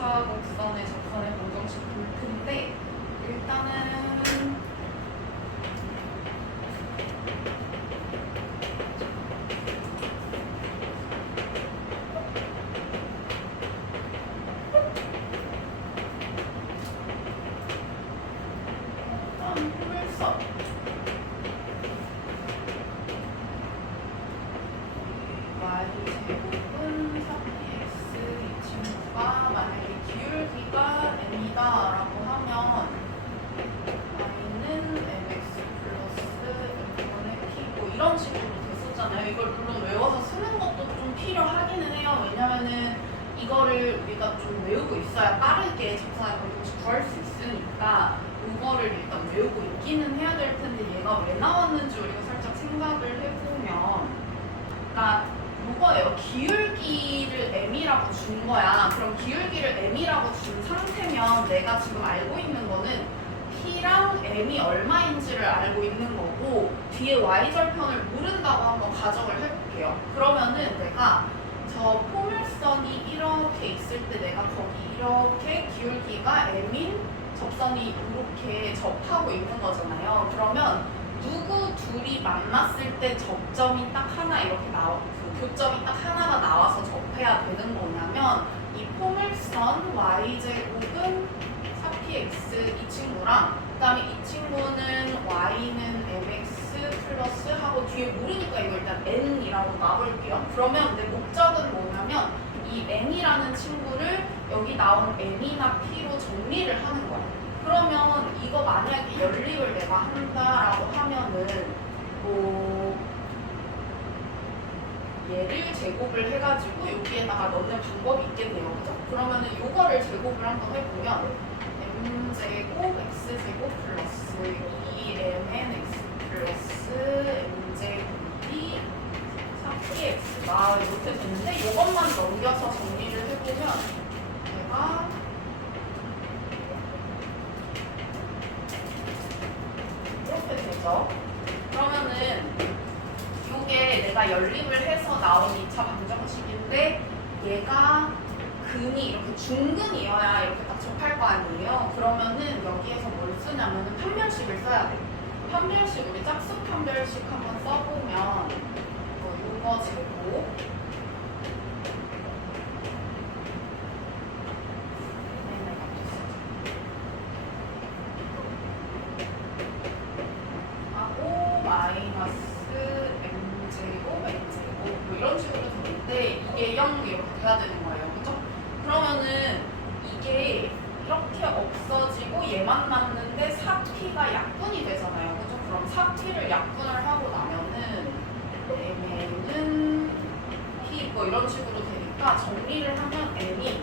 1차 곡선의 접선의 방정식 볼 텐데 일단은 y제곱은 3px 이 친구가 만약에 기울기가 m이다 라고 하면 y는 mx 플러스 m분의 p 뭐 이런 식으로 됐었잖아요. 이걸 물론 외워서 쓰는 것도 좀 필요하기는 해요. 왜냐면은 이거를 우리가 좀 외우고 있어야 빠르게 접선의 방정식 구할 수 있으니까 이거를 일단 외우고 있기는 해야 될 텐데 얘가 왜 나왔는지 우리가 살짝 생각을 해보면 그러니까 이거예요. 기울기를 m이라고 준 거야. 그럼 기울기를 m이라고 준 상태면 내가 지금 알고 있는 거는 p랑 m이 얼마인지를 알고 있는 거고 뒤에 y절편을 모른다고 한번 가정을 해볼게요. 그러면은 내가 저 포물선이 이렇게 있을 때 내가 거기 이렇게 기울기가 m인 접선이 이렇게 접하고 있는 거잖아요. 그러면 누구 둘이 만났을 때 접점이 딱 하나 이렇게 교점이 딱 하나가 나와서 접해야 되는 거냐면 이 포물선 y제곱은 4px 이 친구랑 그 다음에 이 친구는 y는 mx 플러스 하고 뒤에 모르니까 이거 일단 n이라고 놔볼게요. 그러면 내 목적은 뭐냐면 이 n이라는 친구를 여기 나온 n이나 p로 정리를 하는 거야. 그러면 이거 만약에 연립을 내가 한다라고 하면은 뭐 얘를 제곱을 해가지고 여기에다가 넣는 방법이 있겠네요. 그죠? 그러면은 요거를 제곱을 한번 해보면 m제곱 x제곱 플러스 2mnx 플러스 m제곱이 4px가 이렇게 됐는데 요것만 넘겨서 정리를 해보면 얘가 이렇게 되죠. 그러면은 이게 내가 연립을 해서 나온 2차 방정식인데 얘가 근이 이렇게 중근이어야 이렇게 딱 접할 거 아니에요. 그러면은 여기에서 뭘 쓰냐면은 판별식을 써야 돼. 판별식 우리 짝수 판별식 한번 써보면 요거 제곱 하고 마이너스 m제곱 n제곱 뭐 이런 식으로 되는데 이게 0 이렇게 돼야 되는 거예요. 그죠? 그러면은 이게 이렇게 없어지고 얘만 남는데 4p가 약분이 되잖아요. 그죠? 그럼 4p를 약분을 하고 나면은 m는 p 뭐 이런 식으로 되니까 정리를 하면 m이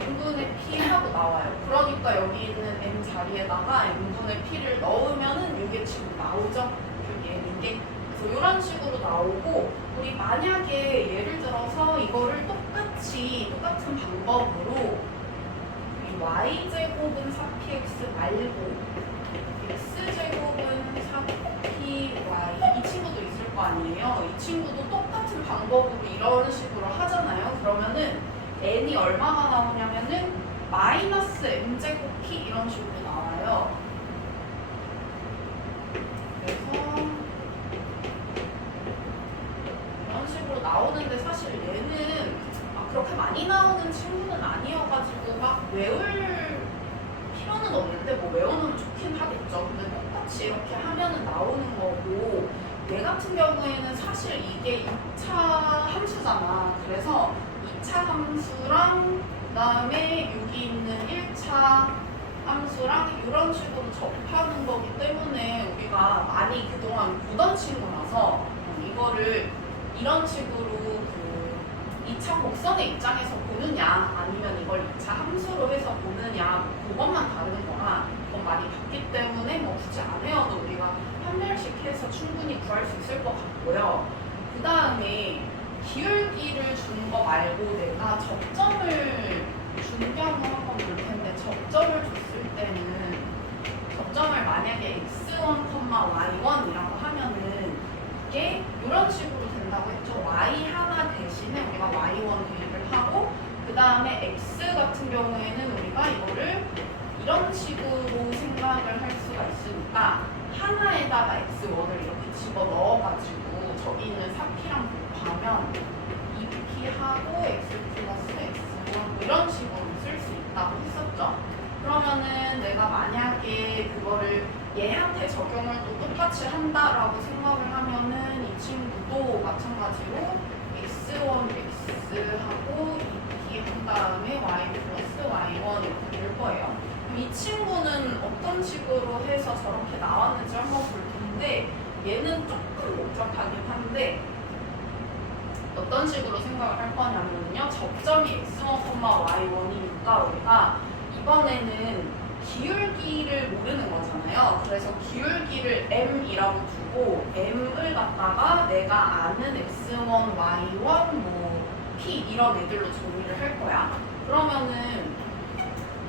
n분의 p 하고 나와요. 그러니까 여기 있는 n 자리에다가 n분의 p를 넣으면은 이게 지금 나오죠? 이게 이런 식으로 나오고 우리 만약에 예를 들어서 이거를 똑같은 방법으로 이 y제곱은 4px 말고 x제곱은 4py 이 친구도 있을 거 아니에요. 이 친구도 똑같은 방법으로 이런 식으로 하잖아요. 그러면은 n이 얼마가 나오냐면은 마이너스 m제곱 p 이런 식으로 나와요. 그래서 이런 식으로 나오는데 사실 얘는 그렇게 많이 나오는 친구는 아니어가지고 막 외울 필요는 없는데 뭐 외워놓으면 좋긴 하겠죠. 근데 똑같이 이렇게 하면은 나오는 거고 얘 같은 경우에는 사실 이게 2차 함수잖아. 그래서 2차 함수랑 그 다음에 여기 있는 1차 함수랑 이런 식으로 접하는 거기 때문에 우리가 많이 그동안 보던 친구라서 이거를 이런 식으로 2차 곡선의 입장에서 보느냐 아니면 이걸 2차 함수로 해서 보느냐 그것만 다른 거라 그건 많이 봤기 때문에 뭐 굳이 안 외워도 우리가 판별식해서 충분히 구할 수 있을 것 같고요. 그 다음에 기울기를 준 거 말고 내가 접점을 준 경우 한번 볼 텐데 접점을 줬을 때는 접점을 만약에 x1, y1이라고 하면은 이게 이런 식으로 된다고 했죠. y 하나 대신에 우리가 y1 대입을 하고 그 다음에 x 같은 경우에는 우리가 이거를 이런 식으로 생각을 할 수가 있으니까 하나에다가 x1을 이렇게 집어 넣어가지고 저기 있는 4p랑 곱하면 2p하고 x 플러스 x1 뭐 이런 식으로 쓸 수 있다고 했었죠. 그러면은 내가 만약에 그거를 얘한테 적용을 또 똑같이 한다라고 생각을 하면은 이 친구도 마찬가지로 x1 x하고 2p 한 다음에 y 플러스 y1 이렇게 될 거예요. 그럼 이 친구는 어떤 식으로 해서 저렇게 나왔는지 한번 볼 텐데 얘는 조금 복잡하긴 한데 어떤 식으로 생각을 할 거냐면요. 접점이 x1, y1이니까 우리가 이번에는 기울기를 모르는 거잖아요. 그래서 기울기를 m이라고 두고 m을 갖다가 내가 아는 x1, y1, 뭐 p 이런 애들로 정리를 할 거야. 그러면은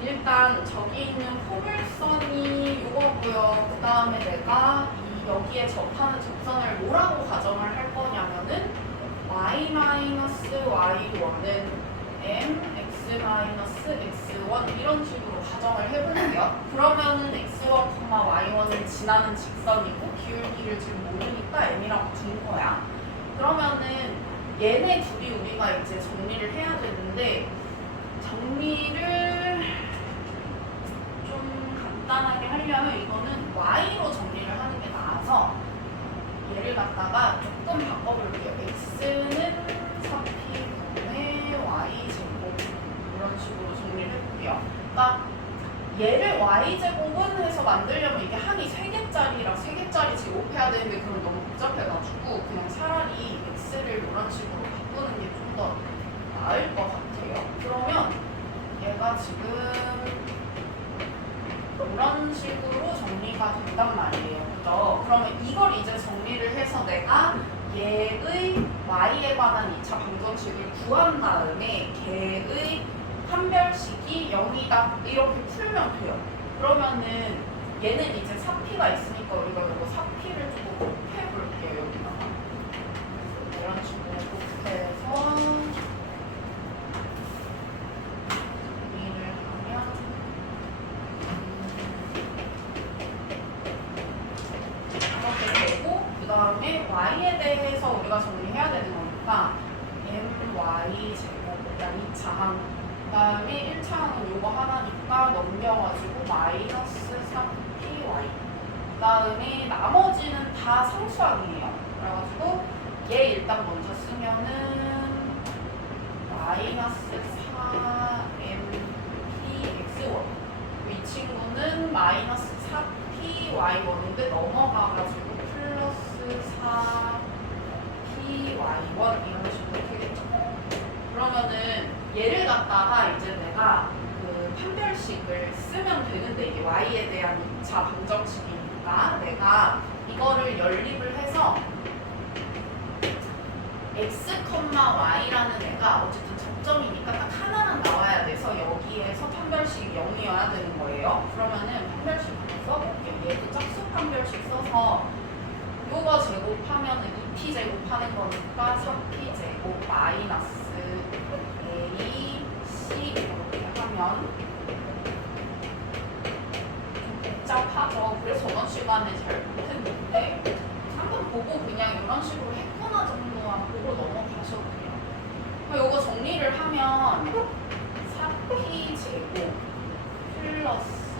일단 저기 있는 포물선이 이거고요. 그 다음에 내가 여기에 접하는 접선을 뭐라고 가정을 할 거냐면은 y-y1은 m, x-x1 이런 식으로 가정을 해볼게요. 그러면은 x1, y1을 지나는 직선이고 기울기를 지금 모르니까 m이라고 둔 거야. 그러면은 얘네 둘이 우리가 이제 정리를 해야 되는데 정리를 좀 간단하게 하려면 이거는 y로 정리를 하는 게 나아서 얘를 갖다가 조금 바꿔볼게요. x는 4p분의 y제곱 이런 식으로 정리를 해볼게요. 그러니까 얘를 y제곱은 해서 만들려면 이게 항이 3개짜리랑 3개짜리 제곱해야 되는데 그럼 너무 복잡해가지고 그냥 차라리 x를 이런 식으로 바꾸는 게 좀 더 나을 것 같아요. 그러면 얘가 지금 이런 식으로 정리가 된단 말이에요. 그죠? 그러면 이걸 이제 정리를 해서 내가 얘의 y에 관한 2차 방정식을 구한 다음에 걔의 판별식이 0이다 이렇게 풀면 돼요. 그러면은 얘는 이제 4p가 있으니까 우리가 이거 4p를 조금 곱해볼게요. 여기다가 이런 식으로 곱해서 그 다음에 y에 대해서 우리가 정리해야 되는 거니까 my 제곱 일단 2차항 그 다음에 1차항은 요거 하나니까 넘겨가지고 마이너스 3py 그 다음에 나머지는 다 상수항이에요. 그래가지고 얘 일단 먼저 쓰면은 마이너스 4mpx1 이 친구는 마이너스 4py1인데 넘어가가지고 플러스 4py1 이런 식으로 되겠죠. 그러면은 얘를 갖다가 이제 내가 그 판별식을 쓰면 되는데 이게 y에 대한 2차 방정식이니까 내가 이거를 연립을 해서 x, y라는 애가 어쨌든 접점이니까 딱 하나는 나와야 돼서 여기에서 판별식이 0이어야 되는 거예요. 그러면은 판별식 써볼게요. 얘도 짝수 판별식 써서 요거 제곱하면은 2p 제곱하는 거니까 3p 제곱 마이너스 a, c 이렇게 하면 좀 복잡하죠. 그래서 저번 시간에 잘 못했는데 한번 보고 그냥 이런 식으로 했구나 정도만 보고 넘어가셔도 돼요. 그럼 요거 정리를 하면 4p 제곱 플러스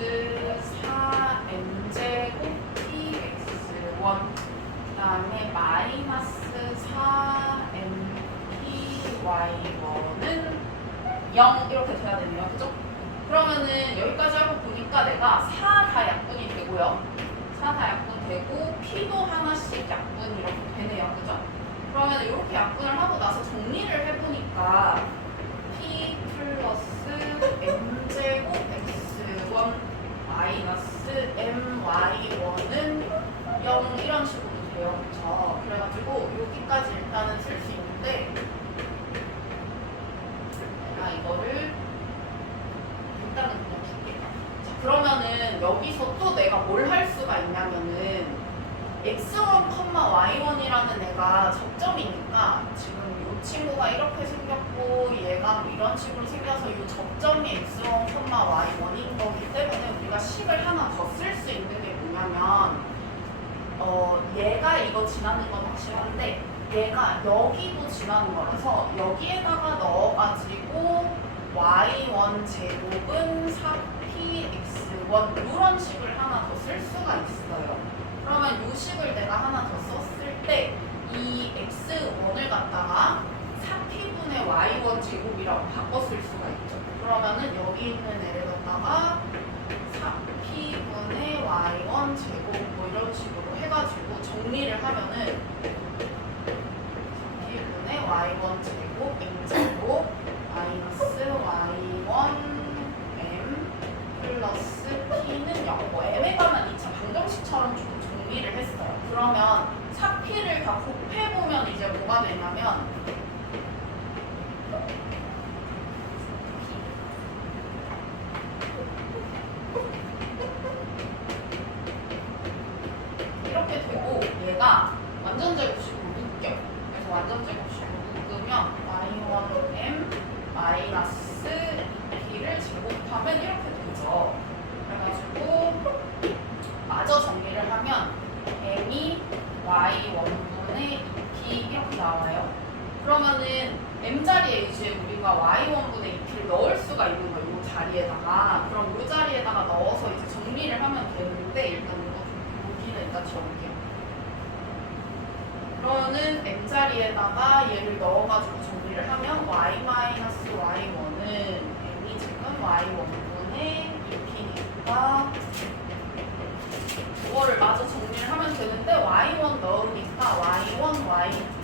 4m제곱 px1 그 다음에 마이너스 4mpy1은 0 이렇게 돼야 되네요. 그죠? 그러면은 여기까지 하고 보니까 내가 4 다 약분이 되고요. 4 다 약분 되고 p도 하나씩 약분 이렇게 되네요. 그죠? 그러면 이렇게 약분을 하고 나서 정리를 해보니까 p 플러스 m제곱 x1 마이너스 my1은 0 이런 식으로 돼요. 그렇죠? 그래가지고 여기까지 일단은 쓸 수 있는데 내가 이거를 일단은 그냥 줄게요. 자, 그러면은 여기서 또 내가 뭘 할 수가 있냐면은 x1, y1이라는 애가 접점이니까 지금 이 친구가 이렇게 생겼고 얘가 뭐 이런 식으로 생겨서 이 접점이 x1, y1인 거기 때문에 우리가 식을 하나 더 쓸 수 있는 게 뭐냐면 얘가 이거 지나는 건 확실한데 얘가 여기도 지나는 거라서 여기에다가 넣어가지고 y1 제곱은 4px1 이런 식을 하나 더 쓸 수가 있어요. 그러면 이 식을 내가 하나 더 썼을 때 이 x1을 갖다가 4p분의 y1 제곱이라고 바꿔 쓸 수가 있죠. 그러면은 여기 있는 애를 갖다가 4p분의 y1 제곱 뭐 이런 식으로 해가지고 정리를 하면은 4p분의 y1 제곱 m제곱 마이너스 y1 m 플러스 p는 0. 뭐 m에 관한 2차 방정식처럼 조금 정리를 했어요. 그러면 4p를 다 곱해보면 이제 뭐가 되냐면 이렇게 되고 얘가 완전 제곱식으로 묶여. 그래서 완전 제곱식으로 묶으면 y1m 마이너스 2p를 제곱하면 이렇게 되죠. 그래가지고 마저 정리를 하면 m이 y1분의 2p 이렇게 나와요. 그러면은 m자리에 이제 우리가 y1분의 2p를 넣을 수가 있는 거예요. 이 자리에다가. 그럼 이 자리에다가 넣어서 이제 정리를 하면 되는데 일단 이거 좀 여기는 일단 지워볼게요. 그러면은 m자리에다가 얘를 넣어가지고 정리를 하면 y-y1은 m이 지금 y1분의 2p니까 그거를 마저 정리를 하면 되는데 y1 넣으니까 y1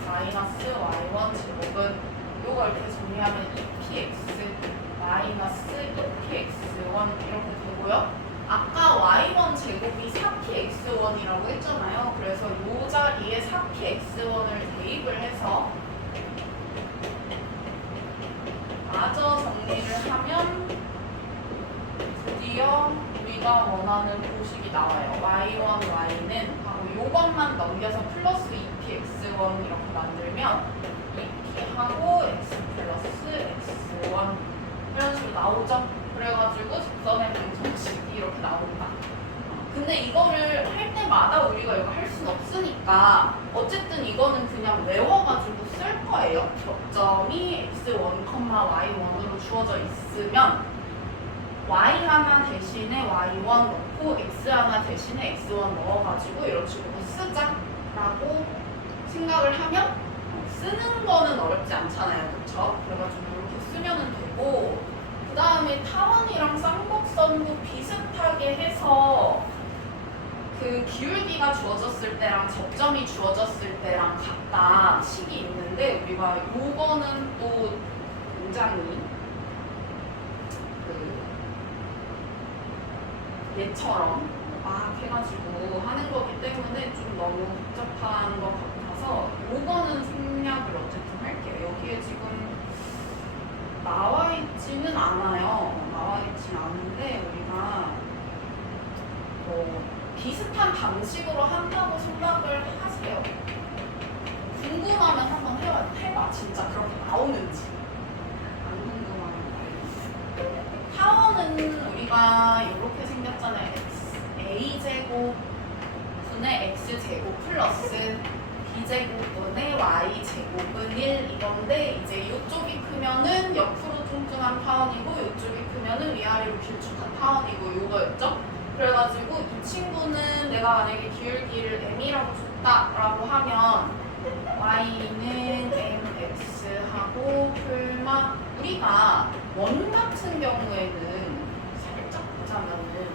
마이너스 y1 제곱은 요거 이렇게 정리하면 2px 마이너스 2px1 이렇게 되고요. 아까 y1 제곱이 4px1이라고 했잖아요. 그래서 요 자리에 4px1을 대입을 해서 마저 정리를 하면 드디어 우리가 원하는 공식이 나와요. y1, y는 하고 요것만 넘겨서 플러스 2px1 이렇게 만들면 2p하고 x 플러스 x1 이런 식으로 나오죠. 그래가지고 직선의 방정식이 이렇게 나온다. 근데 이거를 할 때마다 우리가 이거 할 수는 없으니까 어쨌든 이거는 그냥 외워가지고 쓸 거예요. 접점이 x1, y1으로 주어져 있으면 y 하나 대신에 y1 넣고 x 하나 대신에 x1 넣어가지고 이런 식으로 쓰자라고 생각을 하면 쓰는 거는 어렵지 않잖아요. 그렇죠? 그래가지고 이렇게 쓰면 되고 그 다음에 타원이랑 쌍곡선도 비슷하게 해서 그 기울기가 주어졌을 때랑 접점이 주어졌을 때랑 각각 식이 있는데 우리가 요거는 또 굉장히 얘처럼 막 해가지고 하는 거기 때문에 좀 너무 복잡한 것 같아서 요거는 생략을 어쨌든 할게요. 여기에 지금 나와 있지는 않아요. 나와 있진 않은데 우리가 비슷한 방식으로 한다고 생각을 하세요. 궁금하면 한번 해봐. 진짜 그렇게 나오는지. 안 궁금하면 말해주세요. 타원은 우리가 이렇게 생겼잖아요. a제곱 분의 x제곱 플러스 b제곱분의 y제곱은 1 이건데 이제 이쪽이 크면은 옆으로 뚱뚱한 타원이고 이쪽이 크면은 위아래로 길쭉한 타원이고 요거였죠? 그래가지고 이 친구는 내가 만약에 기울기를 m이라고 줬다라고 하면 y는 mx하고 풀마 우리가 원 같은 경우에는 살짝 보자면은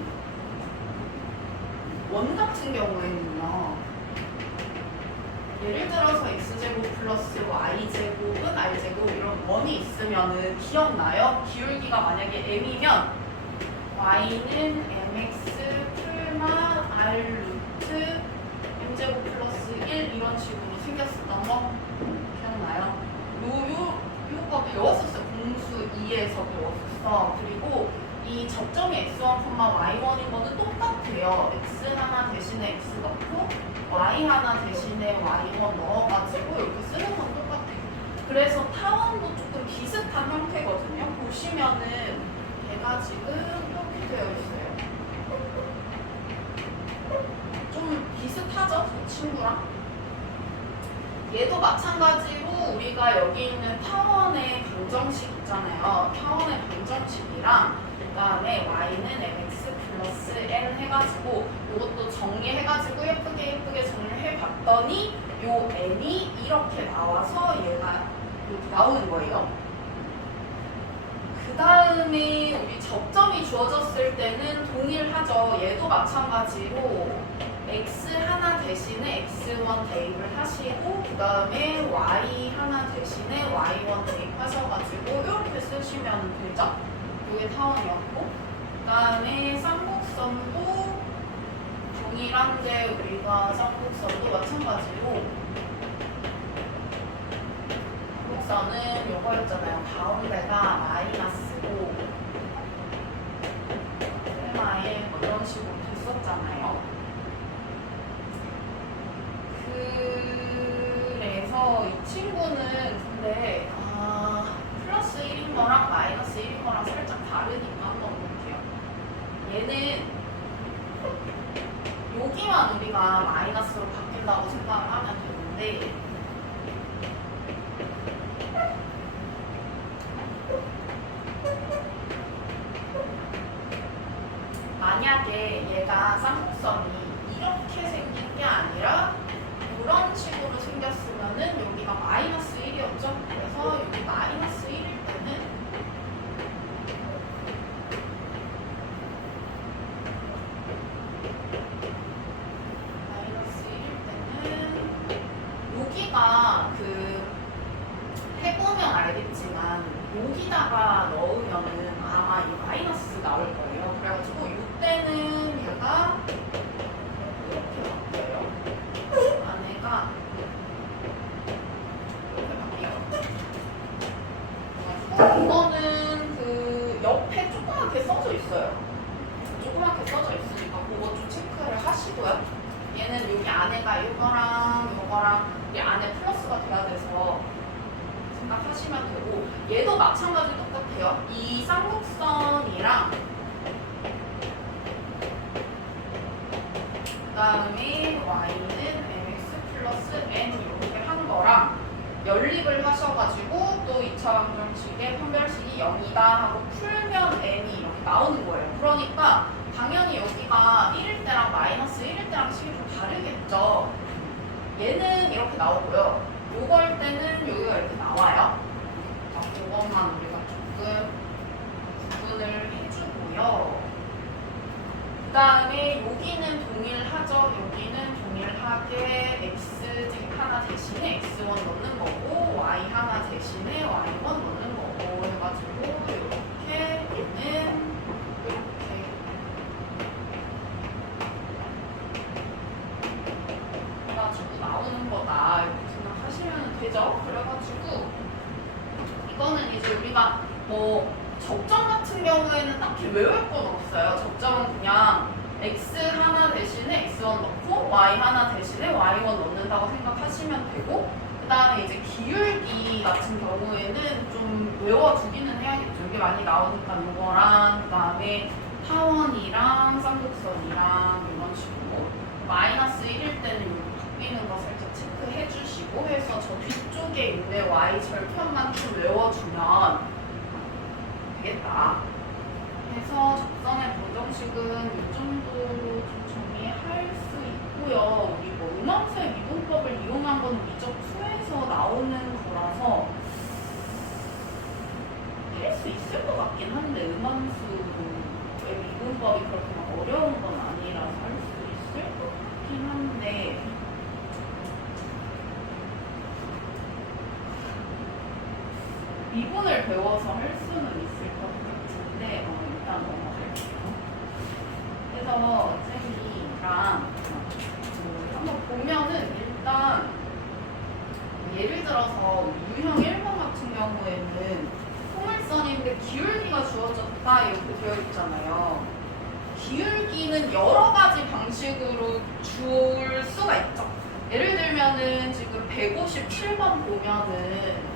원 같은 경우에는요 예를 들어서 x제곱 플러스 y제곱은 r제곱 이런 원이 있으면은 기억나요? 기울기가 만약에 m이면 y는 mx 풀마 r 루트 m제곱 플러스 1 이런 식으로 생겼었던 거 기억나요? 요거 배웠었어요. 공수 2에서 배웠었어. 그리고 이 접점이 x1, y1인 거는 똑같아요. x 하나 대신에 x 넣고 y 하나 대신에 y1 넣어가지고 이렇게 쓰는 건 똑같아요. 그래서 타원도 조금 비슷한 형태거든요. 보시면은 얘가 지금 이렇게 되어 있어요. 좀 비슷하죠? 저 친구랑? 얘도 마찬가지로 우리가 여기 있는 타원의 방정식 있잖아요. 타원의 방정식이랑 그 다음에 y는 mx 플러스 n 해가지고 이것도 정리해가지고 예쁘게 정리를 해봤더니 요 n이 이렇게 나와서 얘가 이렇게 나오는 거예요. 그 다음에 우리 접점이 주어졌을 때는 동일하죠. 얘도 마찬가지로 x 하나 대신에 x1 대입을 하시고 그 다음에 y 하나 대신에 y1 대입하셔가지고 이렇게 쓰시면 되죠. 이게 타원이었고 그 다음에 쌍곡선도 동일한데 우리가 쌍곡선도 마찬가지로 쌍곡선은 요거였잖아요. 가운데가 마이너스고 셀마에 뭐 이런 식으로 됐었잖아요. 그래서 이 친구는 근데 플러스 1인 거랑 마이너스 1인 거랑 살짝 다르니까 한번 볼게요. 얘는 여기만 우리가 마이너스로 바뀐다고 생각을 하면 되는데 만약에 얘가 쌍곡선이 이렇게 생긴 게 아니라 이런 식으로 생겼으면은 여기가 마이너스 1이었죠? 그래서 여기 마이너스 1일 때는 여기가 해보면 알겠지만 여기다가 넣으면은 아마 이 마이너스 나올 거예요. 그래가지고 이때는 얘가 이렇게 바뀌어요. 안에가 이렇게 바뀌어요. 이거는 그 옆에 조그맣게 써져 있어요. 조그맣게 써져 있으니까 그거 좀 체크를 하시고요. 얘는 여기 안에가 이거랑 이 안에 플러스가 돼야 돼서 생각하시면 되고 얘도 마찬가지로 똑같아요. 이 쌍곡선이랑 그 다음에 y는 mx 플러스 n 이렇게 한 거랑 연립을 하셔가지고 또 2차 방정식의 판별식이 0이다 하고 풀면 n이 이렇게 나오는 거예요. 그러니까 당연히 여기가 1일 때랑 마이너스 1일 때랑 식이 좀 다르겠죠. 얘는 이렇게 나오고요. 요걸 때는 여기가 이렇게 나와요. 그것만 우리가 조금 구분을 해주고요. 그 다음에 여기는 동일하죠. 여기는 동일하게 x 하나 대신에 x1 넣는 거고 y 하나 대신에 y1 넣는 거고 해가지고 이렇게 얘는 이렇게 해가지고 나오는 거다 이렇게 생각하시면 되죠. 그래가지고 이거는 이제 우리가 뭐 접점 같은 경우에는 딱히 외울 건 없어요. 접점은 그냥 x 하나 대신에 x1 넣고 y 하나 대신에 y1 넣는다고 생각하시면 되고 그 다음에 이제 기울기 같은 경우에는 좀 외워두기는 해야겠죠. 이게 많이 나오니까 이거랑 그 다음에 타원이랑 쌍곡선이랑 이런 식으로 마이너스 1일 때는 이렇게 바뀌는 거 살짝 체크해 주시고 해서 저 뒤쪽에 있는 y 절편만 좀 외워주면 되겠다. 해서 적선의 방정식은 이 정도로 좀 정리할 수 있고요. 우리 뭐 음함수의 미분법을 이용한 건 미적 2에서 나오는 거라서 할 수 있을 것 같긴 한데 음함수의 미분법이 그렇게 막 어려운 건 아니라서 할 수 있을 것 같긴 한데 미분을 배워서 할 수는 있을 것 같은데 일단 넘어갈게요. 그래서 쌤이랑 한번 보면은 일단 예를 들어서 유형 1번 같은 경우에는 포물선인데 기울기가 주어졌다 이렇게 되어 있잖아요. 기울기는 여러 가지 방식으로 줄 수가 있죠. 예를 들면은 지금 157번 보면은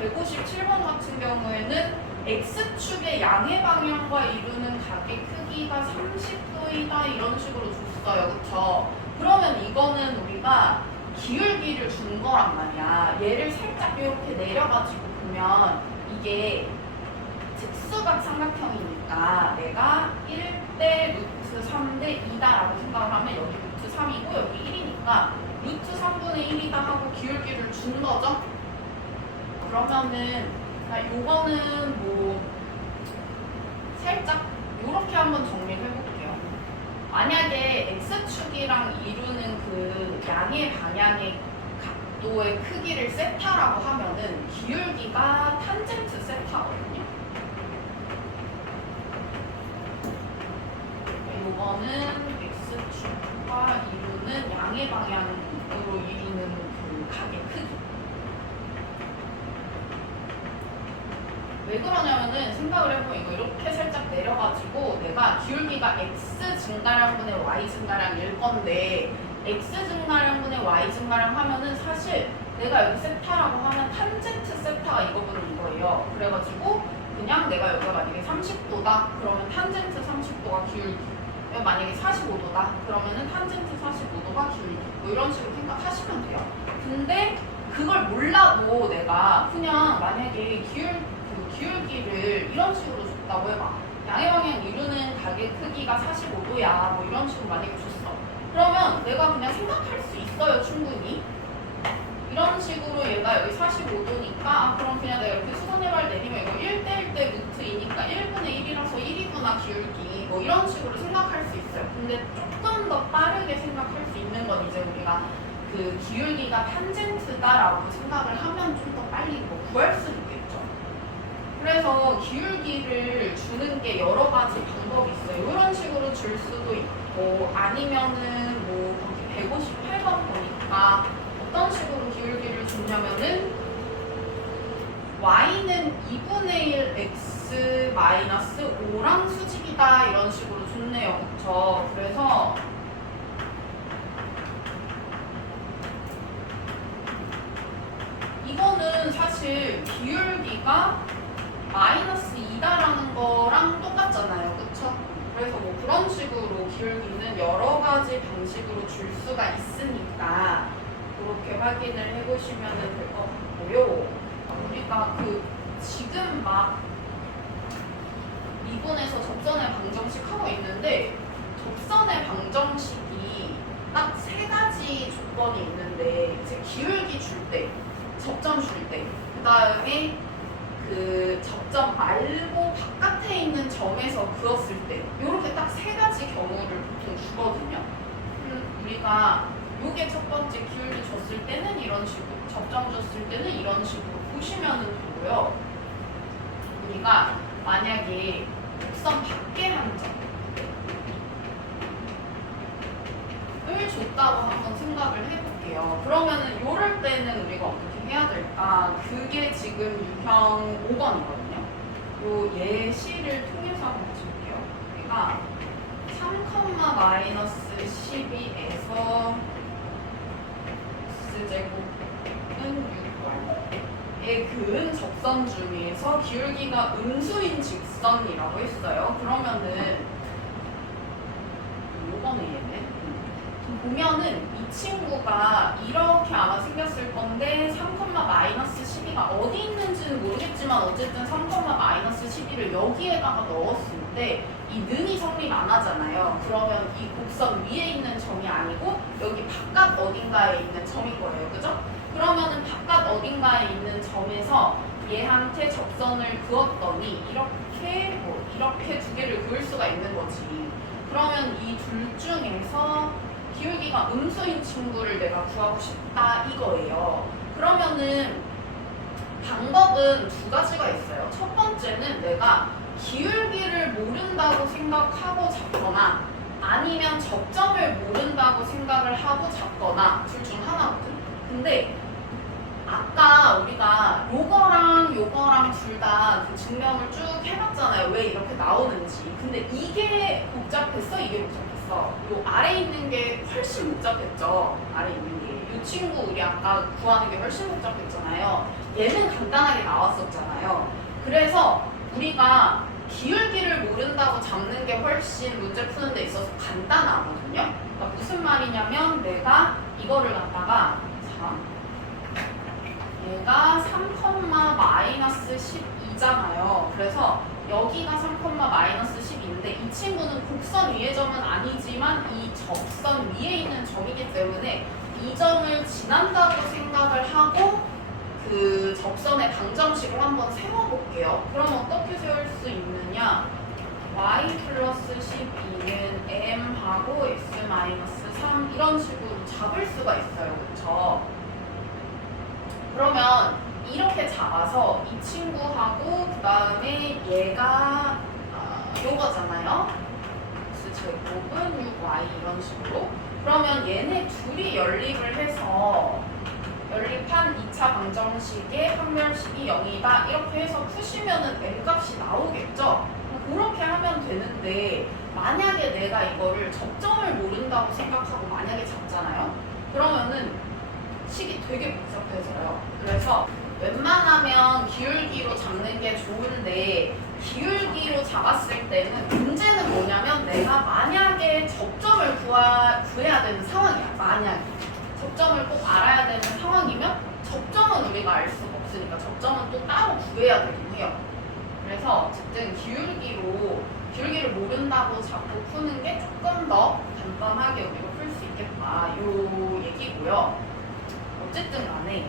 157번 같은 경우에는 X축의 양의 방향과 이루는 각의 크기가 30도이다 이런 식으로 줬어요. 그쵸? 그러면 이거는 우리가 기울기를 준 거란 말이야. 얘를 살짝 이렇게 내려가지고 보면 이게 특수각 삼각형이니까 내가 1대 루트 3대 2다라고 생각을 하면 여기 루트 3이고 여기 1이니까 루트 3분의 1이다 하고 기울기를 준 거죠. 그러면은 요거는 뭐 살짝 요렇게 한번 정리를 해볼게요. 만약에 X축이랑 이루는 그 양의 방향의 각도의 크기를 세타라고 하면은 기울기가 탄젠트 세타거든요. 요거는 X축과 이루는 양의 방향으로 이루는 그 각의 크기. 왜 그러냐면은 생각을 해보면 이거 이렇게 살짝 내려가지고 내가 기울기가 x 증가량분의 y 증가량일 건데 x 증가량분의 y 증가량 하면은 사실 내가 여기 세타라고 하면 탄젠트 세타가 이거분은 이거예요. 그래가지고 그냥 내가 여기가 만약에 30도다 그러면 탄젠트 30도가 기울기, 만약에 45도다 그러면은 탄젠트 45도가 기울기, 뭐 이런 식으로 생각하시면 돼요. 근데 그걸 몰라도 내가 그냥 만약에 기울기를 이런 식으로 줬다고 해봐. 양의 방향 이루는 각의 크기가 45도야. 뭐 이런 식으로 만약에 줬어. 그러면 내가 그냥 생각할 수 있어요. 충분히. 이런 식으로 얘가 여기 45도니까 그럼 그냥 내가 이렇게 수선해발 내리면 이거 1대1 대 루트 2니까 1분의 1이라서 1이구나 기울기. 뭐 이런 식으로 생각할 수 있어요. 근데 조금 더 빠르게 생각할 수 있는 건 이제 우리가 그 기울기가 탄젠트다라고 생각을 하면 좀 더 빨리 뭐 구할 수 있겠죠. 그래서 기울기를 주는 게 여러 가지 방법이 있어요. 이런 식으로 줄 수도 있고 아니면은 뭐 거기 158번 보니까 어떤 식으로 기울기를 주냐면은 y는 2분의 1 x 마이너스 5랑 수직이다 이런 식으로 줬네요. 그쵸? 그래서 이거는 사실 기울기가 마이너스 2다라는 거랑 똑같잖아요. 그쵸? 그래서 뭐 그런 식으로 기울기는 여러 가지 방식으로 줄 수가 있으니까 그렇게 확인을 해보시면 될 것 같고요. 우리가 지금 막 미분에서 접선의 방정식 하고 있는데 접선의 방정식이 딱 세 가지 조건이 있는데 이제 기울기 줄 때, 접점 줄 때, 그 다음에 그 접점 말고 바깥에 있는 점에서 그었을 때 이렇게 딱 세 가지 경우를 보통 주거든요. 우리가 요게 첫 번째 기울기 줬을 때는 이런 식으로, 접점 줬을 때는 이런 식으로 보시면 되고요. 우리가 만약에 곡선 밖에 한 점을 줬다고 한번 생각을 해볼게요. 그러면은 요럴 때는 우리가 어떻게 해야 될까? 그게 지금 유형 5번이거든요. 요 예시를 통해서 한번 볼게요. 우리가 3,-12에서 x제곱은 6에 그은 접선 중에서 기울기가 음수인 직선이라고 했어요. 그러면은 5번에 얘는 보면은 이 친구가 이렇게 아마 생겼을 건데 3,-12가 어디 있는지는 모르겠지만 어쨌든 3,-12를 여기에다가 넣었을 때 이 능이 성립 안 하잖아요. 그러면 이 곡선 위에 있는 점이 아니고 여기 바깥 어딘가에 있는 점인 거예요. 그죠? 그러면은 바깥 어딘가에 있는 점에서 얘한테 접선을 그었더니 이렇게 두 개를 그을 수가 있는 거지. 그러면 이 둘 중에서 기울기가 음수인 친구를 내가 구하고 싶다 이거예요. 그러면은 방법은 두 가지가 있어요. 첫 번째는 내가 기울기를 모른다고 생각하고 잡거나 아니면 접점을 모른다고 생각을 하고 잡거나 둘 중 하나거든. 근데 아까 우리가 요거랑 둘 다 그 증명을 쭉 해봤잖아요. 왜 이렇게 나오는지. 근데 이게 복잡했어? 이게 복잡했어? 요 아래 있는 게 훨씬 복잡했죠? 아래 있는 게. 이 친구 우리 아까 구하는 게 훨씬 복잡했잖아요. 얘는 간단하게 나왔었잖아요. 그래서 우리가 기울기를 모른다고 잡는 게 훨씬 문제 푸는 데 있어서 간단하거든요. 그러니까 무슨 말이냐면 내가 이거를 갖다가 얘가 3,-12잖아요. 그래서 여기가 3,-12인데 이 친구는 곡선 위의 점은 아니지만 이 접선 위에 있는 점이기 때문에 이 점을 지난다고 생각을 하고 그 접선의 방정식을 한번 세워볼게요. 그럼 어떻게 세울 수 있느냐? y 플러스 12는 m하고 x 마이너스 3 이런 식으로 잡을 수가 있어요. 그쵸? 그러면 이렇게 잡아서 이 친구하고 그 다음에 얘가 요거잖아요. x제곱은 6y 이런 식으로. 그러면 얘네 둘이 연립을 해서 연립한 2차 방정식의 판별식이 0이다. 이렇게 해서 푸시면은 n값이 나오겠죠? 그렇게 하면 되는데 만약에 내가 이거를 접점을 모른다고 생각하고 만약에 잡잖아요? 그러면은 식이 되게 복잡해져요. 그래서 웬만하면 기울기로 잡는 게 좋은데 기울기로 잡았을 때는 문제는 뭐냐면 내가 만약에 접점을 구해야 되는 상황이야. 만약에 접점을 꼭 알아야 되는 상황이면 접점은 우리가 알 수가 없으니까 접점은 또 따로 구해야 되긴 해요. 그래서 어쨌든 기울기를 모른다고 자꾸 푸는 게 조금 더 간단하게 우리가 풀 수 있겠다. 요 얘기고요. 어쨌든 간에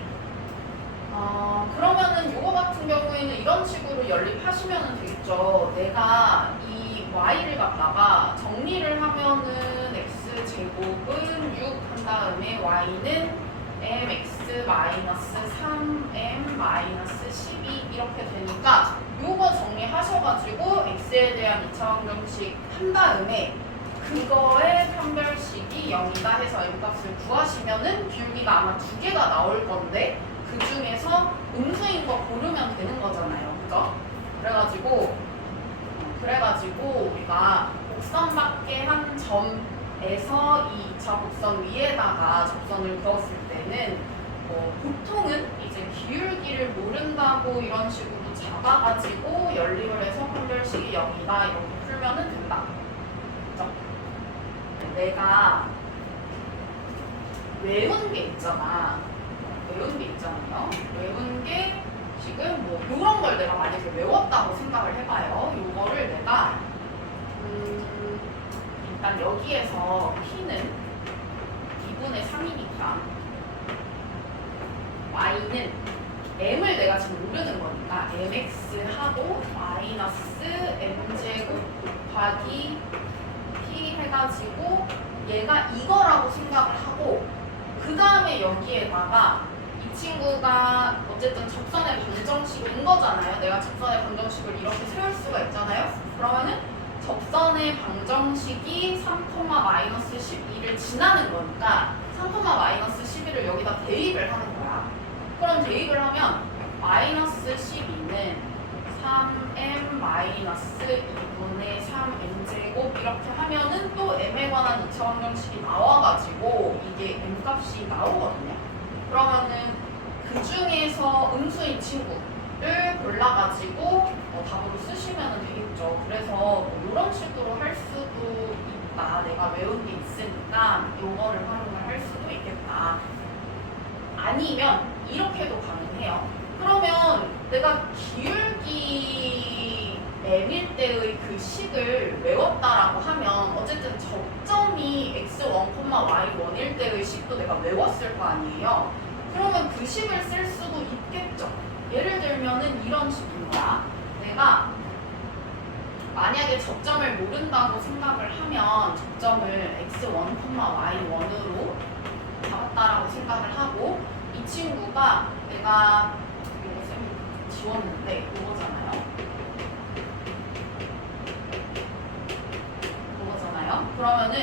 그러면은 요거 같은 경우에는 이런 식으로 연립하시면 되겠죠. 내가 이 y를 갖다가 정리를 하면은 x제곱은 6 한 다음에 y는 mx 마이너스 3m 12 이렇게 되니까 요거 정리하셔가지고 x에 대한 2차 방정식 한 다음에 그거의 판별식이 0이다 해서 m값을 구하시면은 기울기가 아마 두 개가 나올 건데 그 중에서 음수인 거 고르면 되는 거잖아요. 그죠? 그래가지고 우리가 곡선 밖에 한 점에서 이 2차 곡선 위에다가 접선을 그었을 때는 보통은 이제 기울기를 모른다고 이런 식으로 잡아가지고 연립을 해서 판별식이 0이다 이렇게 풀면은 된다. 그죠? 내가 외운 게 있잖아요. 외운 게 지금 뭐 이런 걸 내가 만약에 외웠다고 생각을 해봐요. 이거를 내가 일단 여기에서 p는 2분의 3이니까 y는 m을 내가 지금 모르는 거니까 mx하고 마이너스 m제곱 곱하기 p 해가지고 얘가 이거라고 생각을 하고 그 다음에 여기에다가 이 친구가 어쨌든 접선의 방정식인 거잖아요. 내가 접선의 방정식을 이렇게 세울 수가 있잖아요. 그러면은 접선의 방정식이 3,-12를 지나는 거니까 3,-12를 여기다 대입을 하는 거야. 그럼 대입을 하면 마이너스 12는 3m-2분의 3m제곱 이렇게 하면은 또 m에 관한 2차 방정식이 나와가지고 이게 m값이 나오거든요. 그러면은 그 중에서 음수인 친구를 골라가지고 답으로 쓰시면 되겠죠. 그래서 뭐 이런 식으로 할 수도 있다. 내가 외운 게 있으니까 이거를 활용을 할 수도 있겠다. 아니면 이렇게도 가능해요. 그러면 내가 기울기 m일 때의 그 식을 외웠다라고 하면 어쨌든 접점이 x1, y1일 때의 식도 내가 외웠을 거 아니에요. 그러면 그 식을 쓸 수도 있겠죠. 예를 들면은 이런 식인 거야. 내가 만약에 접점을 모른다고 생각을 하면 접점을 x1, y1으로 잡았다라고 생각을 하고 이 친구가 내가 이거 쌤이 지웠는데 이거잖아요. 그러면은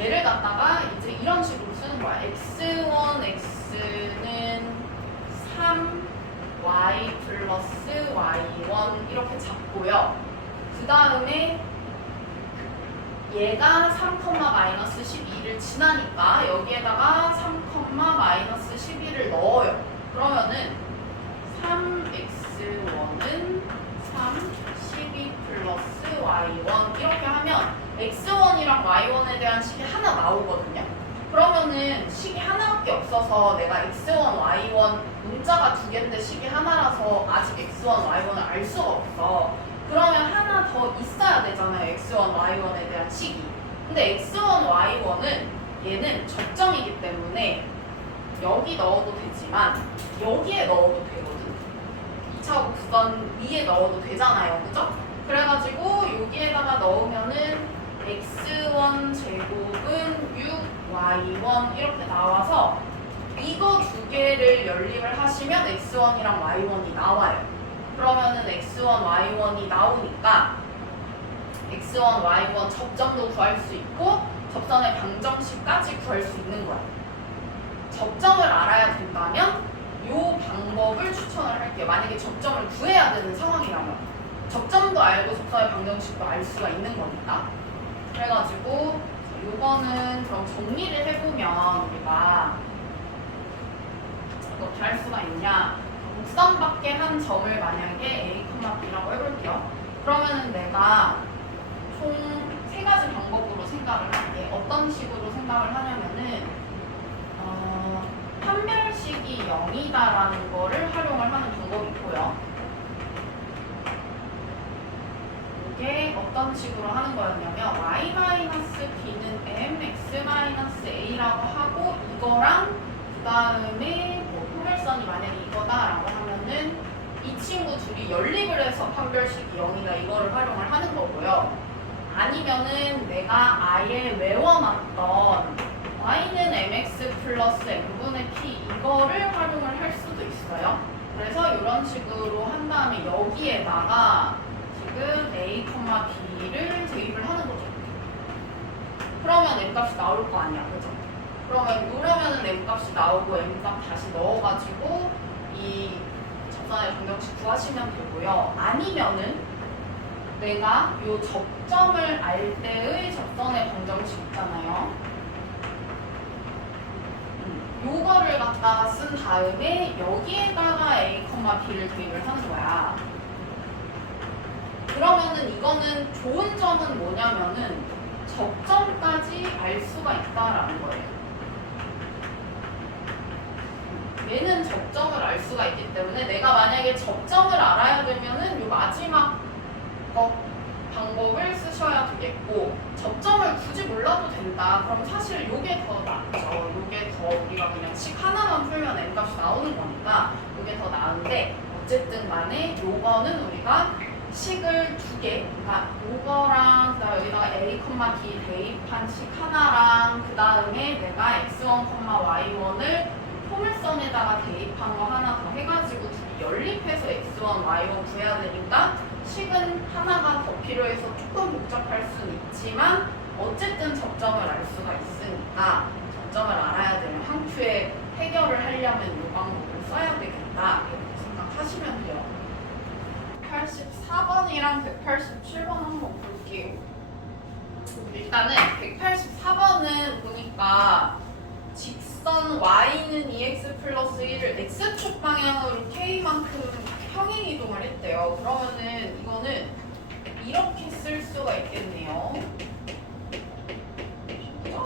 얘를 갖다가 이제 이런 식으로 쓰는 거야. x1, x는 3y 플러스 y1 이렇게 잡고요. 그 다음에 얘가 3, 마이너스 12를 지나니까 여기에다가 3, 마이너스 12를 넣어요. 그러면은 3x1은 3, 12 플러스 y1 이렇게 하면 x1이랑 y1에 대한 식이 하나 나오거든요. 그러면은 식이 하나밖에 없어서 내가 x1, y1 문자가 두 개인데 식이 하나라서 아직 x1, y1을 알 수가 없어. 그러면 하나 더 있어야 되잖아요. x1, y1에 대한 식이. 근데 x1, y1은 얘는 접점이기 때문에 여기 넣어도 되지만 여기에 넣어도 되거든. 2차 곡선 위에 넣어도 되잖아요. 그죠? 그래가지고 여기에다가 넣으면은 x1 제곱은 6y1 이렇게 나와서 이거 두 개를 연립을 하시면 x1이랑 y1이 나와요. 그러면은 x1, y1이 나오니까 x1, y1 접점도 구할 수 있고 접선의 방정식까지 구할 수 있는 거야. 접점을 알아야 된다면 이 방법을 추천을 할게요. 만약에 접점을 구해야 되는 상황이라면 접점도 알고 접선의 방정식도 알 수가 있는 거니까. 그래가지고 요거는 그럼 정리를 해보면 우리가 어떻게 할 수가 있냐. 곡선 밖에 한 점을 만약에 A, B라고 해볼게요. 그러면은 내가 총 세 가지 방법으로 생각을 할게. 어떤 식으로 생각을 하냐면은 판별식이 0이다라는 거를 활용을 하는 방법이 있고요. 이게 어떤 식으로 하는 거였냐면 y-b는 mx-a라고 하고 이거랑 그 다음에 뭐 포괄선이 만약에 이거다라고 하면은 이 친구 둘이 연립을 해서 판별식이 0이다 이거를 활용을 하는 거고요. 아니면은 내가 아예 외워놨던 y는 mx 플러스 n분의 p 이거를 활용을 할 수도 있어요. 그래서 이런 식으로 한 다음에 여기에다가 지금 a, b를 대입을 하는 거죠. 그러면 m값이 나올 거 아니야, 그죠? 그러면은 m값이 나오고 m값 다시 넣어가지고 이 접선의 방정식 구하시면 되고요. 아니면은 내가 요 접점을 알 때의 접선의 방정식 있잖아요. 요거를 갖다가 쓴 다음에 여기에다가 a, b를 대입을 하는 거야. 그러면은 이거는 좋은 점은 뭐냐면은 접점까지 알 수가 있다라는 거예요. 얘는 접점을 알 수가 있기 때문에 내가 만약에 접점을 알아야 되면은 요 마지막 방법을 쓰셔야 되겠고 접점을 굳이 몰라도 된다. 그럼 사실 요게 더 낫죠. 요게 더 우리가 그냥 식 하나만 풀면 n값이 나오는 거니까 요게 더 나은데 어쨌든 간에 요거는 우리가 식을 두 개, 그러니까 요거랑 그다음 여기다가 a, b 대입한 식 하나랑 그 다음에 내가 x1, y1을 포물선에다가 대입한 거 하나 더 해가지고 둘이 연립해서 x1, y1 구해야 되니까 식은 하나가 더 필요해서 조금 복잡할 수는 있지만 어쨌든 접점을 알 수가 있으니까 접점을 알아야 되면 한 큐에 해결을 하려면 이 방법을 써야 되겠다 이렇게 생각하시면 돼요. 184번이랑 187번 한번 볼게요. 일단은 184번은 보니까 직선 y는 2x 플러스 1을 x축 방향으로 k만큼 평행 이동을 했대요. 그러면은 이거는 이렇게 쓸 수가 있겠네요.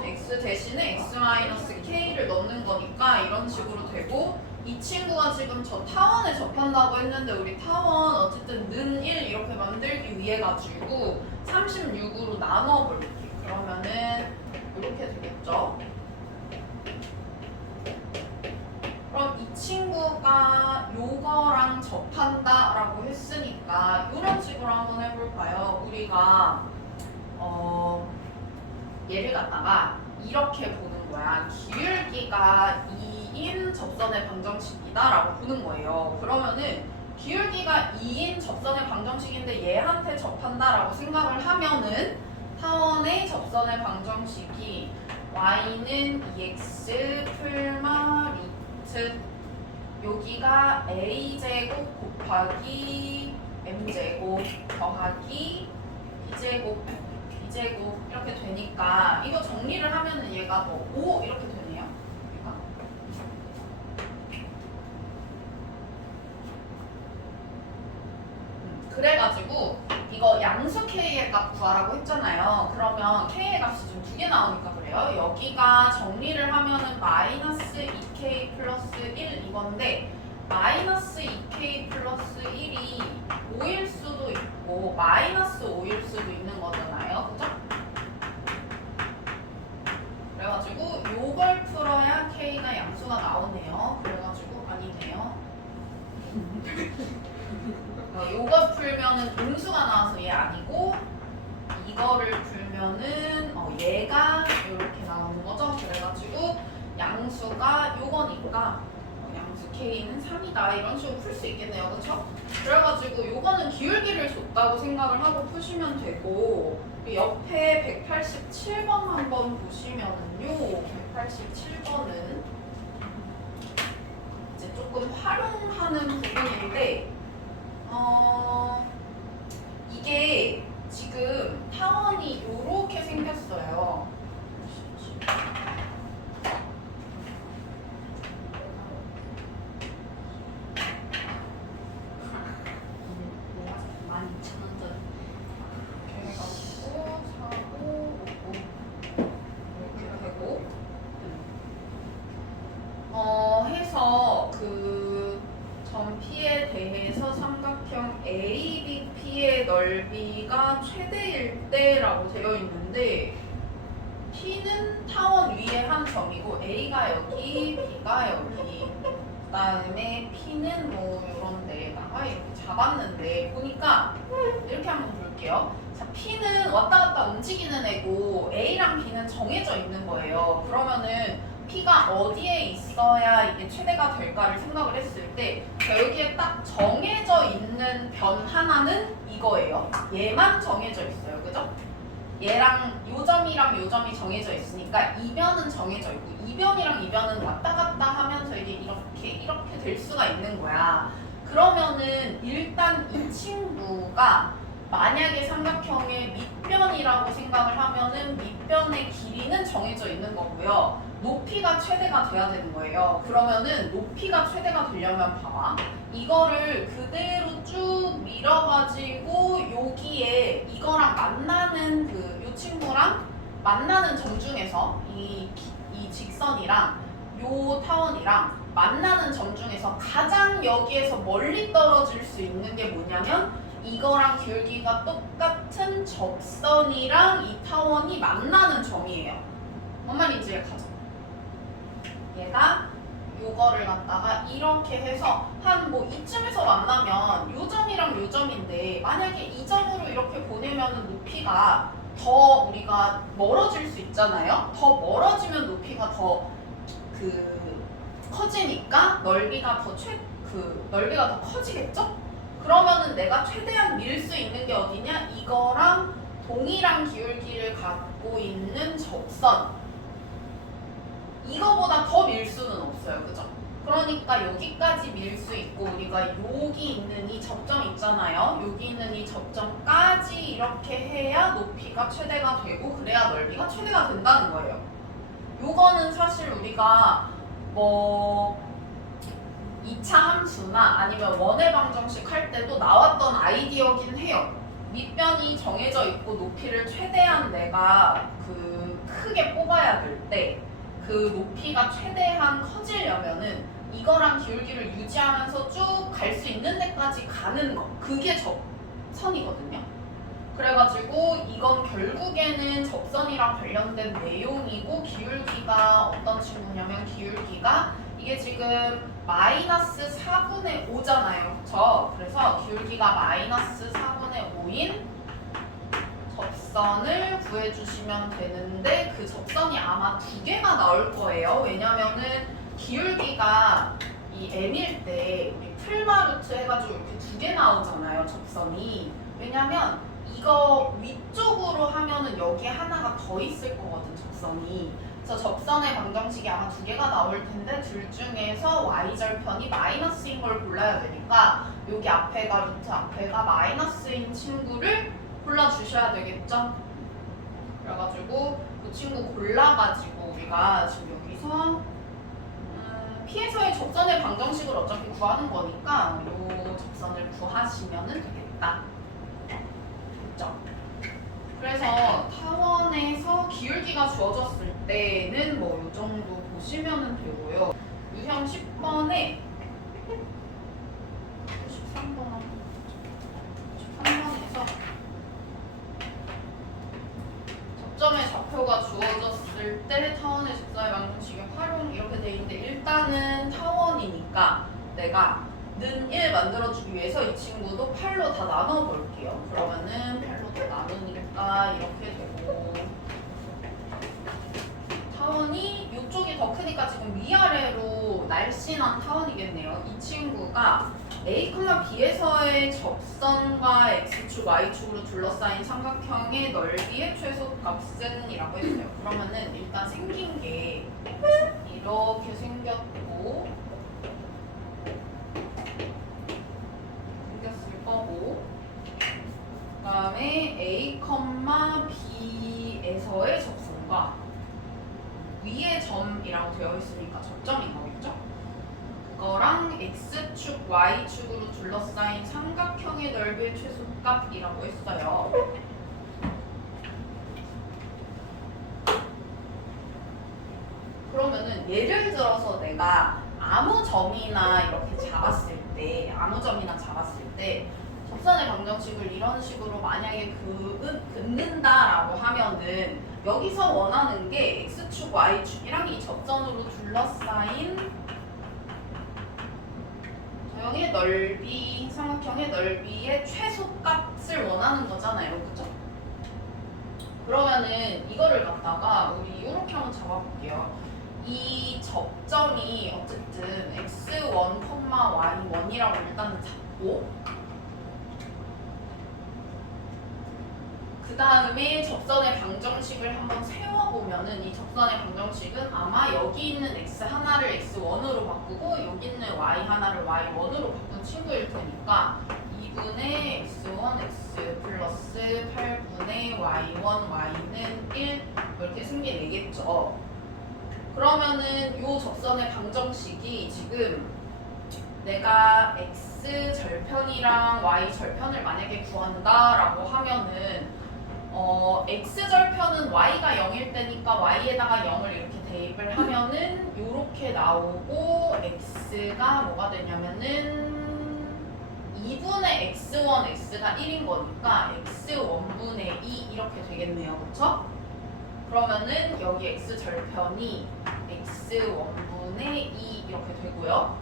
x 대신에 x-k를 넣는 거니까 이런 식으로 되고 이 친구가 지금 저 타원에 접한다고 했는데 우리 타원 어쨌든 는 1 이렇게 만들기 위해 가지고 36으로 나눠 볼게요. 그러면은 이렇게 되겠죠. 그럼 이 친구가 요거랑 접한다라고 했으니까 이런 식으로 한번 해볼까요? 우리가 얘를 갖다가 이렇게 보는 거야. 기울기가 2인 접선의 방정식이다라고 보는 거예요. 그러면은 기울기가 2인 접선의 방정식인데 얘한테 접한다라고 생각을 하면은 타원의 접선의 방정식이 y는 2x 풀마 리트 여기가 a제곱 곱하기 m제곱 더하기 b제곱 이렇게 되니까 이거 정리를 하면은 얘가 뭐 5 이렇게 되네요. 그래가지고 이거 양수 k의 값 구하라고 했잖아요. 그러면 k의 값이 좀 두 개 나오니까 그래요. 여기가 정리를 하면은 마이너스 2k 플러스 1 이건데 마이너스 2k 플러스 1이 5일 수도 있고 마이너스 5일 수도 있는 거잖아요. 그죠? 그래가지고 요걸 풀어야 k가 양수가 나오네요. 그래가지고 아니네요. 요거 풀면은 음수가 나와서 얘 아니고 이거를 풀면은 얘가 이렇게 나오는 거죠. 그래가지고 양수가 요거니까 양수 k는 3이다 이런 식으로 풀 수 있겠네요. 그렇죠? 그래가지고 요거는 기울기를 줬다고 생각을 하고 푸시면 되고 옆에 187번 한번 보시면은요. 187번은 이제 조금 활용하는 부분인데 이게 지금 타원이 요렇게 생겼어요. 이렇게 해가지고 4, 5, 5 이렇게 되고 해서 그 점 P에 대해서 삼각형 ABP의 넓이가 최대일 때라고 되어 있는데 P는 타원 위에 한 점이고 A가 여기, B가 여기 그다음에 P는 뭐 이런 데다가 이렇게 잡았는데 보니까 이렇게 한번 볼게요. 자, P는 왔다 갔다 움직이는 애고 A랑 B는 정해져 있는 거예요. 그러면은 P가 어디에 있어야 이게 최대가 될까를 생각을 했을 때 여기에 딱 정해져 있는 변 하나는 이거예요. 얘만 정해져 있어요. 그죠? 얘랑 요 점이랑 요 점이 정해져 있으니까 이 변은 정해져 있고 이 변이랑 이 변은 왔다 갔다 하면서 이게 이렇게 될 수가 있는 거야. 그러면은 일단 이 친구가 만약에 삼각형의 밑변이라고 생각을 하면은 밑변의 길이는 정해져 있는 거고요. 높이가 최대가 돼야 되는 거예요. 그러면은 높이가 최대가 되려면 봐봐. 이거를 그대로 쭉 밀어가지고 여기에 이거랑 만나는 요 친구랑 만나는 점 중에서 이 직선이랑 요 타원이랑 만나는 점 중에서 가장 여기에서 멀리 떨어질 수 있는 게 뭐냐면 이거랑 기울기가 똑같은 접선이랑 이 타원이 만나는 점이에요. 뭔 말인지 가죠. 얘가 요거를 갖다가 이렇게 해서 한 뭐 이쯤에서 만나면 요 점이랑 요 점인데 만약에 이 점으로 이렇게 보내면은 높이가 더 우리가 멀어질 수 있잖아요. 더 멀어지면 높이가 더 커지니까 넓이가 더 커지겠죠? 그러면은 내가 최대한 밀 수 있는 게 어디냐? 이거랑 동일한 기울기를 갖고 있는 접선. 이거보다 더 밀 수는 없어요. 그죠? 그러니까 여기까지 밀 수 있고 우리가 여기 있는 이 접점 있잖아요. 여기 있는 이 접점까지 이렇게 해야 높이가 최대가 되고 그래야 넓이가 최대가 된다는 거예요. 요거는 사실 우리가 뭐 2차 함수나 아니면 원의 방정식 할 때도 나왔던 아이디어긴 해요. 밑변이 정해져 있고 높이를 최대한 내가 크게 뽑아야 될 때 그 높이가 최대한 커지려면은 이거랑 기울기를 유지하면서 쭉 갈 수 있는 데까지 가는 거 그게 접선이거든요. 그래가지고 이건 결국에는 접선이랑 관련된 내용이고 기울기가 어떤 친구냐면 기울기가 이게 지금 마이너스 4분의 5잖아요. 그쵸? 그래서 기울기가 마이너스 4분의 5인 접선을 구해주시면 되는데 그 접선이 아마 두 개가 나올 거예요. 왜냐면은 기울기가 이 m일 때 우리 풀마루트 해가지고 이렇게 두 개 나오잖아요. 접선이. 왜냐면 이거 위쪽으로 하면은 여기에 하나가 더 있을 거거든. 접선이. 그래서 접선의 방정식이 아마 두 개가 나올 텐데 둘 중에서 y절편이 마이너스인 걸 골라야 되니까 여기 앞에가 루트 앞에가 마이너스인 친구를 골라주셔야 되겠죠? 그래가지고 이 친구 골라가지고 우리가 지금 여기서 P에서의 접선의 방정식을 어차피 구하는 거니까 이 접선을 구하시면 되겠다. 됐죠? 그래서 타원에서 기울기가 주어졌을 때는 뭐 이 정도 보시면 되고요. 유형 10번에 13번에서 접점의 좌표가 주어졌을 때 타원의 접선의 방정식의 활용 이렇게 돼 있는데 일단은 타원이니까 내가 는 1 만들어주기 위해서 이 친구도 8로 다 나눠볼게요. 그러면은 8로 다 나누니까 이렇게 되고 타원이 이쪽이 더 크니까 지금 위아래로 날씬한 타원이겠네요. 이 친구가 A, B에서의 접선과 X축, Y축으로 둘러싸인 삼각형의 넓이의 최소값은 이라고 했어요. 그러면은 일단 생긴 게 이렇게 생겼고 생겼을 거고 그 다음에 A, B에서의 접선과 위에 점이라고 되어 있으니까 접점인 거겠죠? 그거랑 X축, Y축으로 둘러싸인 삼각형의 넓이의 최소값이라고 했어요. 그러면은 예를 들어서 내가 아무 점이나 이렇게 잡았을 때 접선의 방정식을 이런 식으로 만약에 긋는다라고 하면은 여기서 원하는 게 X축, Y축이랑 이 접선으로 둘러싸인 도형의 넓이, 삼각형의 넓이의 최소값을 원하는 거잖아요. 그죠? 그러면은 이거를 갖다가 우리 이렇게 한번 잡아볼게요. 이 접점이 어쨌든 x1, y1이라고 일단은 잡고 그 다음에 접선의 방정식을 한번 세워보면은 이 접선의 방정식은 아마 여기 있는 x 하나를 x1으로 바꾸고 여기 있는 y 하나를 y1으로 바꾼 친구일 테니까 2분의 x1 x 플러스 8분의 y1 y는 1 이렇게 승계되겠죠. 그러면은 이 접선의 방정식이 지금 내가 x 절편이랑 y 절편을 만약에 구한다라고 하면은 x절편은 y가 0일 때니까 y에다가 0을 이렇게 대입을 하면은 요렇게 나오고 x가 뭐가 되냐면은 2분의 x1 x가 1인 거니까 x1분의 2 이렇게 되겠네요. 그쵸? 그러면은 여기 x절편이 x1분의 2 이렇게 되고요.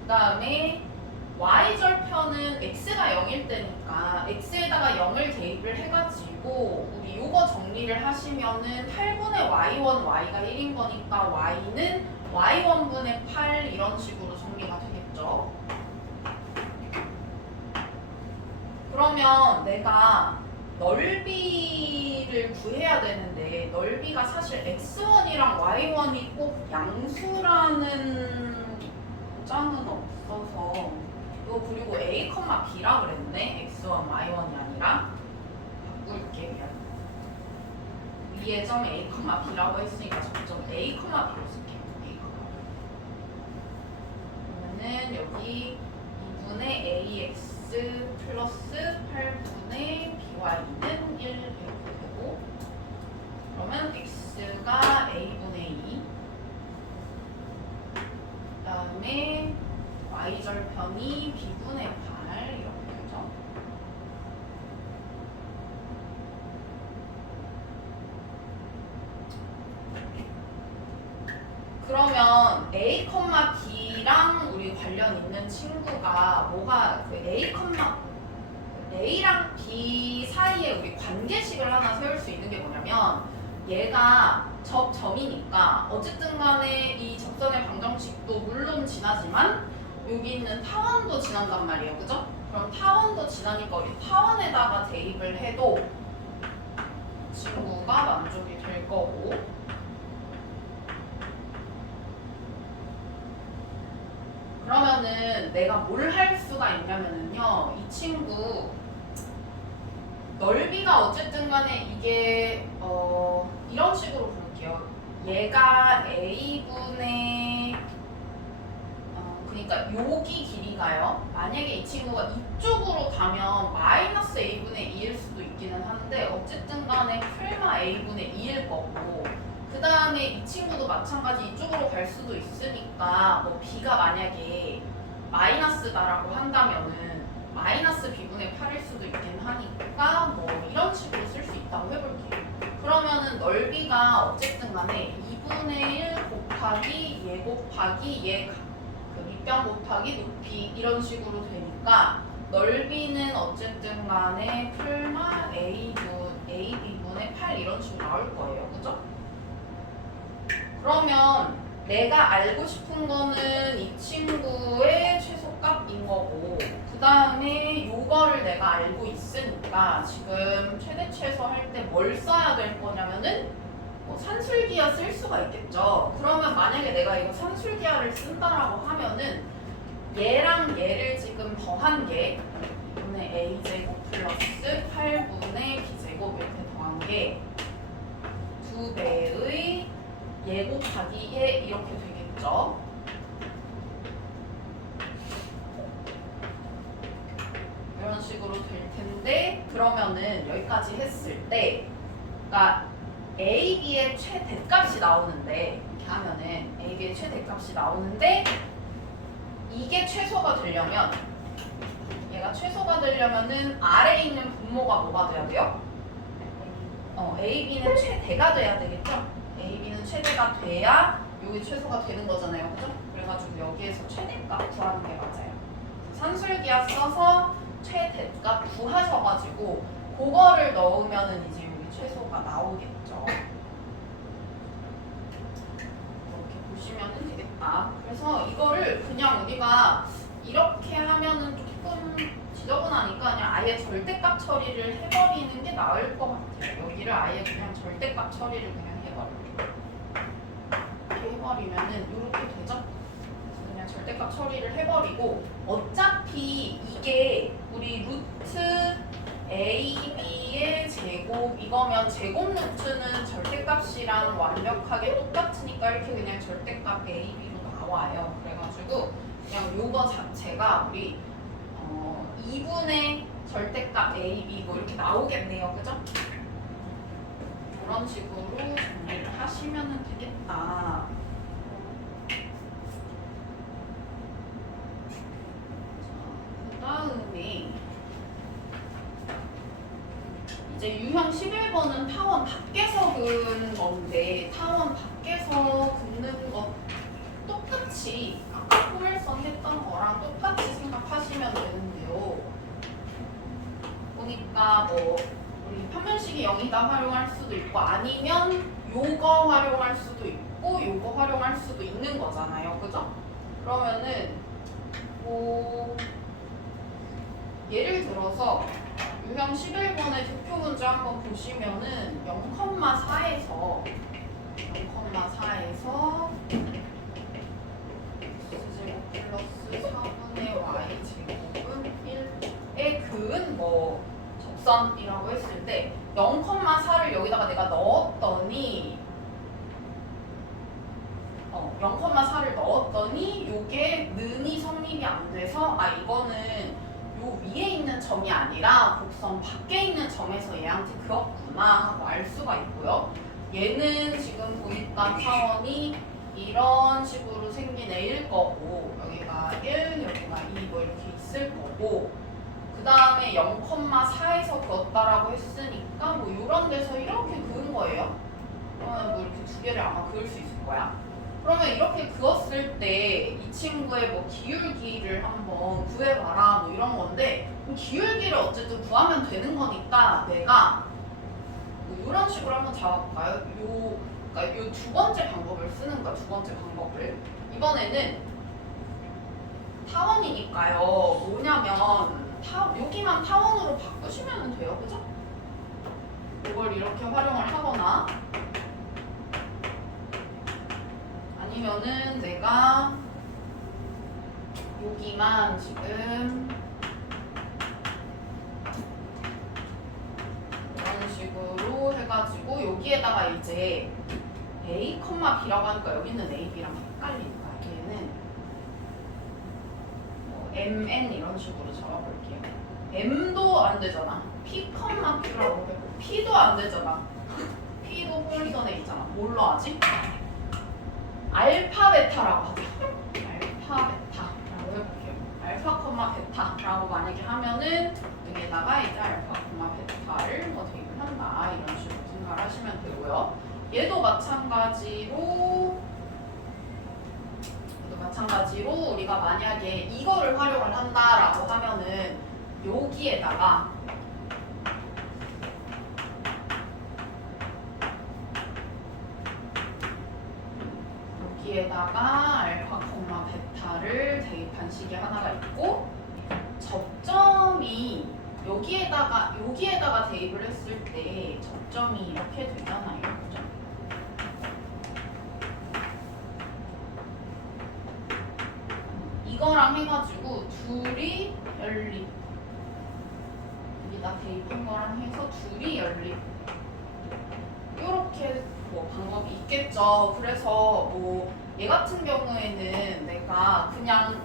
그 다음에 y절편은 x가 0일 때니까 x에다가 0을 대입을 해가지고 우리 요거 정리를 하시면은 8분의 y1 y가 1인 거니까 y는 y1분의 8 이런 식으로 정리가 되겠죠. 그러면 내가 넓이를 구해야 되는데 넓이가 사실 x1이랑 y1이 꼭 양수라는 보장은 없어서 이거 그리고 a, b라 그랬네. x1, y1이 아니라 바꿀게요. 위에 점 a, b라고 했으니까 점점 a, b로 쓸게요. a, 그러면은 여기 2분의 ax 플러스 8분의 by는 1 이렇게 되고 그러면 x가 a분의 2 그 다음에 y절편이 b분의 8 이렇게 되죠. 그러면 a, b랑 우리 관련 있는 친구가 뭐가 그 A랑 B 사이에 우리 관계식을 하나 세울 수 있는 게 뭐냐면 얘가 접점이니까 어쨌든 간에 이 접선의 방정식도 물론 지나지만 여기 있는 타원도 지난단 말이에요. 그죠? 그럼 타원도 지나니까 우리 타원에다가 대입을 해도 친구가 만족이 될 거고 그러면은 내가 뭘 할 수가 있냐면은요, 이 친구 넓이가 어쨌든 간에 이게 이런 식으로 볼게요. 얘가 a분의 그러니까 여기 길이가요. 만약에 이 친구가 이쪽으로 가면 마이너스 a분의 2일 수도 있기는 한데 어쨌든 간에 풀마 a분의 2일 거고, 그 다음에 이 친구도 마찬가지 이쪽으로 갈 수도 있으니까 뭐 b가 만약에 마이너스다라고 한다면은 마이너스 b분의 8일 수도 있긴 하니까 뭐 이런 식으로 쓸 수 있다고 해볼게요. 그러면은 넓이가 어쨌든 간에 2분의 1 곱하기 얘 곱하기 얘 그 밑변 곱하기 높이 이런 식으로 되니까 넓이는 어쨌든 간에 풀마 AB분의 8 이런 식으로 나올 거예요. 그죠? 그러면 내가 알고 싶은 거는 이 친구의 최소값인 거고, 그 다음에 요거를 내가 알고 있으니까 지금 최대 최소 할 때 뭘 써야 될 거냐면은 뭐 산술기하 쓸 수가 있겠죠. 그러면 만약에 내가 이거 산술기하를 쓴다라고 하면은 얘랑 얘를 지금 더한 게 2분의 a제곱 플러스 8분의 b제곱 이렇게 더한 게 2배의 얘 곱하기 얘 이렇게 되겠죠. 이런 식으로 될 텐데, 그러면은 여기까지 했을 때 그러니까 a, b의 최대값이 나오는데, 이렇게 하면은 a, b의 최대값이 나오는데 이게 최소가 되려면, 얘가 최소가 되려면은 아래에 있는 분모가 뭐가 돼야 돼요? a, b는 최대가 돼야 되겠죠? a, b는 최대가 돼야 여기 최소가 되는 거잖아요. 그죠? 그래가지고 여기에서 최대값 구하는 게 맞아요. 산술기하 써서 최대값 구하셔가지고 그거를 넣으면은 이제 여기 최소가 나오겠죠. 이렇게 보시면은 되겠다. 그래서 이거를 그냥 우리가 이렇게 하면은 조금 지저분하니까 그냥 아예 절대값 처리를 해버리는 게 나을 것 같아요. 여기를 아예 그냥 절대값 처리를 그냥 해버릴게요. 이렇게 해버리면은 이렇게 되죠? 그냥 절대값 처리를 해버리고, 어차피 이게 우리 루트 AB의 제곱 이거면 제곱 루트는 절대값이랑 완벽하게 똑같으니까 이렇게 그냥 절대값 AB로 나와요. 그래가지고 그냥 요거 자체가 우리 2분의 절대값 AB 뭐 이렇게 나오겠네요. 그죠? 그런 식으로 정리를 하시면 되겠다. 그 다음에 이제 유형 11번은 타원 밖에서 긋는 건데, 타원 밖에서 긋는 것 똑같이 아까 포괄선 했던 거랑 똑같이 생각하시면 되는데요. 보니까 뭐 우리 판별식이 0이다 활용할 수도 있고, 아니면 요거 활용할 수도 있고 요거 활용할 수도 있는 거잖아요. 그죠? 그러면은 뭐 예를 들어서 유형 11번의 대표 문제 한번 보시면은 0,4에서 x제곱 플러스 4분의 y제곱은 1의 그은 뭐 접선이라고 했을 때 0,4를 여기다가 내가 넣었더니 0,4를 넣었더니 요게 는이 성립이 안 돼서 이거는 요 위에 있는 점이 아니라 곡선 밖에 있는 점에서 얘한테 그었구나 하고 알 수가 있고요. 얘는 지금 보니까 타원이 이런 식으로 생긴 애일 거고, 여기가 1, 여기가 2 뭐 이렇게 있을 거고, 그 다음에 0,4에서 그었다라고 했으니까 뭐 이런 데서 이렇게 그은 거예요. 그러면 뭐 이렇게 두 개를 아마 그을 수 있을 거야. 그러면 이렇게 그었을 때 이 친구의 뭐 기울기를 한번 구해봐라 뭐 이런 건데, 기울기를 어쨌든 구하면 되는 거니까 내가 뭐 이런 식으로 한번 잡아볼까요? 그러니까 요 두 번째 방법을 쓰는 거야. 두 번째 방법을 이번에는 타원이니까요. 뭐냐면 여기만 타원으로 바꾸시면 돼요. 그죠? 이걸 이렇게 활용을 하거나, 아니면은 내가 여기만 지금 이런 식으로 해가지고 여기에다가 이제 A, B라고 하니까 여기는 A, B랑 헷갈리니까 얘는 뭐 MN 이런 식으로 적어볼게요. M도 안 되잖아. P, Q라고 해도 P도 안 되잖아. P도 홀선에 있잖아. 뭘로 하지? 알파, 베타라고 하자. 알파, 베타라고 해볼게요. 알파, 베타라고 만약에 하면은 여기에다가 이제 알파, 베타를 뭐 대입을 한다. 이런 식으로 생각을 하시면 되고요. 얘도 마찬가지로 우리가 만약에 이거를 활용을 한다라고 하면은 여기에다가 알파, 베타를 대입한 식이 하나가 있고 접점이 여기에다가 대입을 했을 때 접점이 이렇게 되잖아요. 그죠? 이거랑 해가지고 둘이 연립 여기다 대입한 거랑 해서 둘이 연립 이렇게 뭐 방법이 있겠죠. 그래서 뭐 얘 같은 경우에는 내가 그냥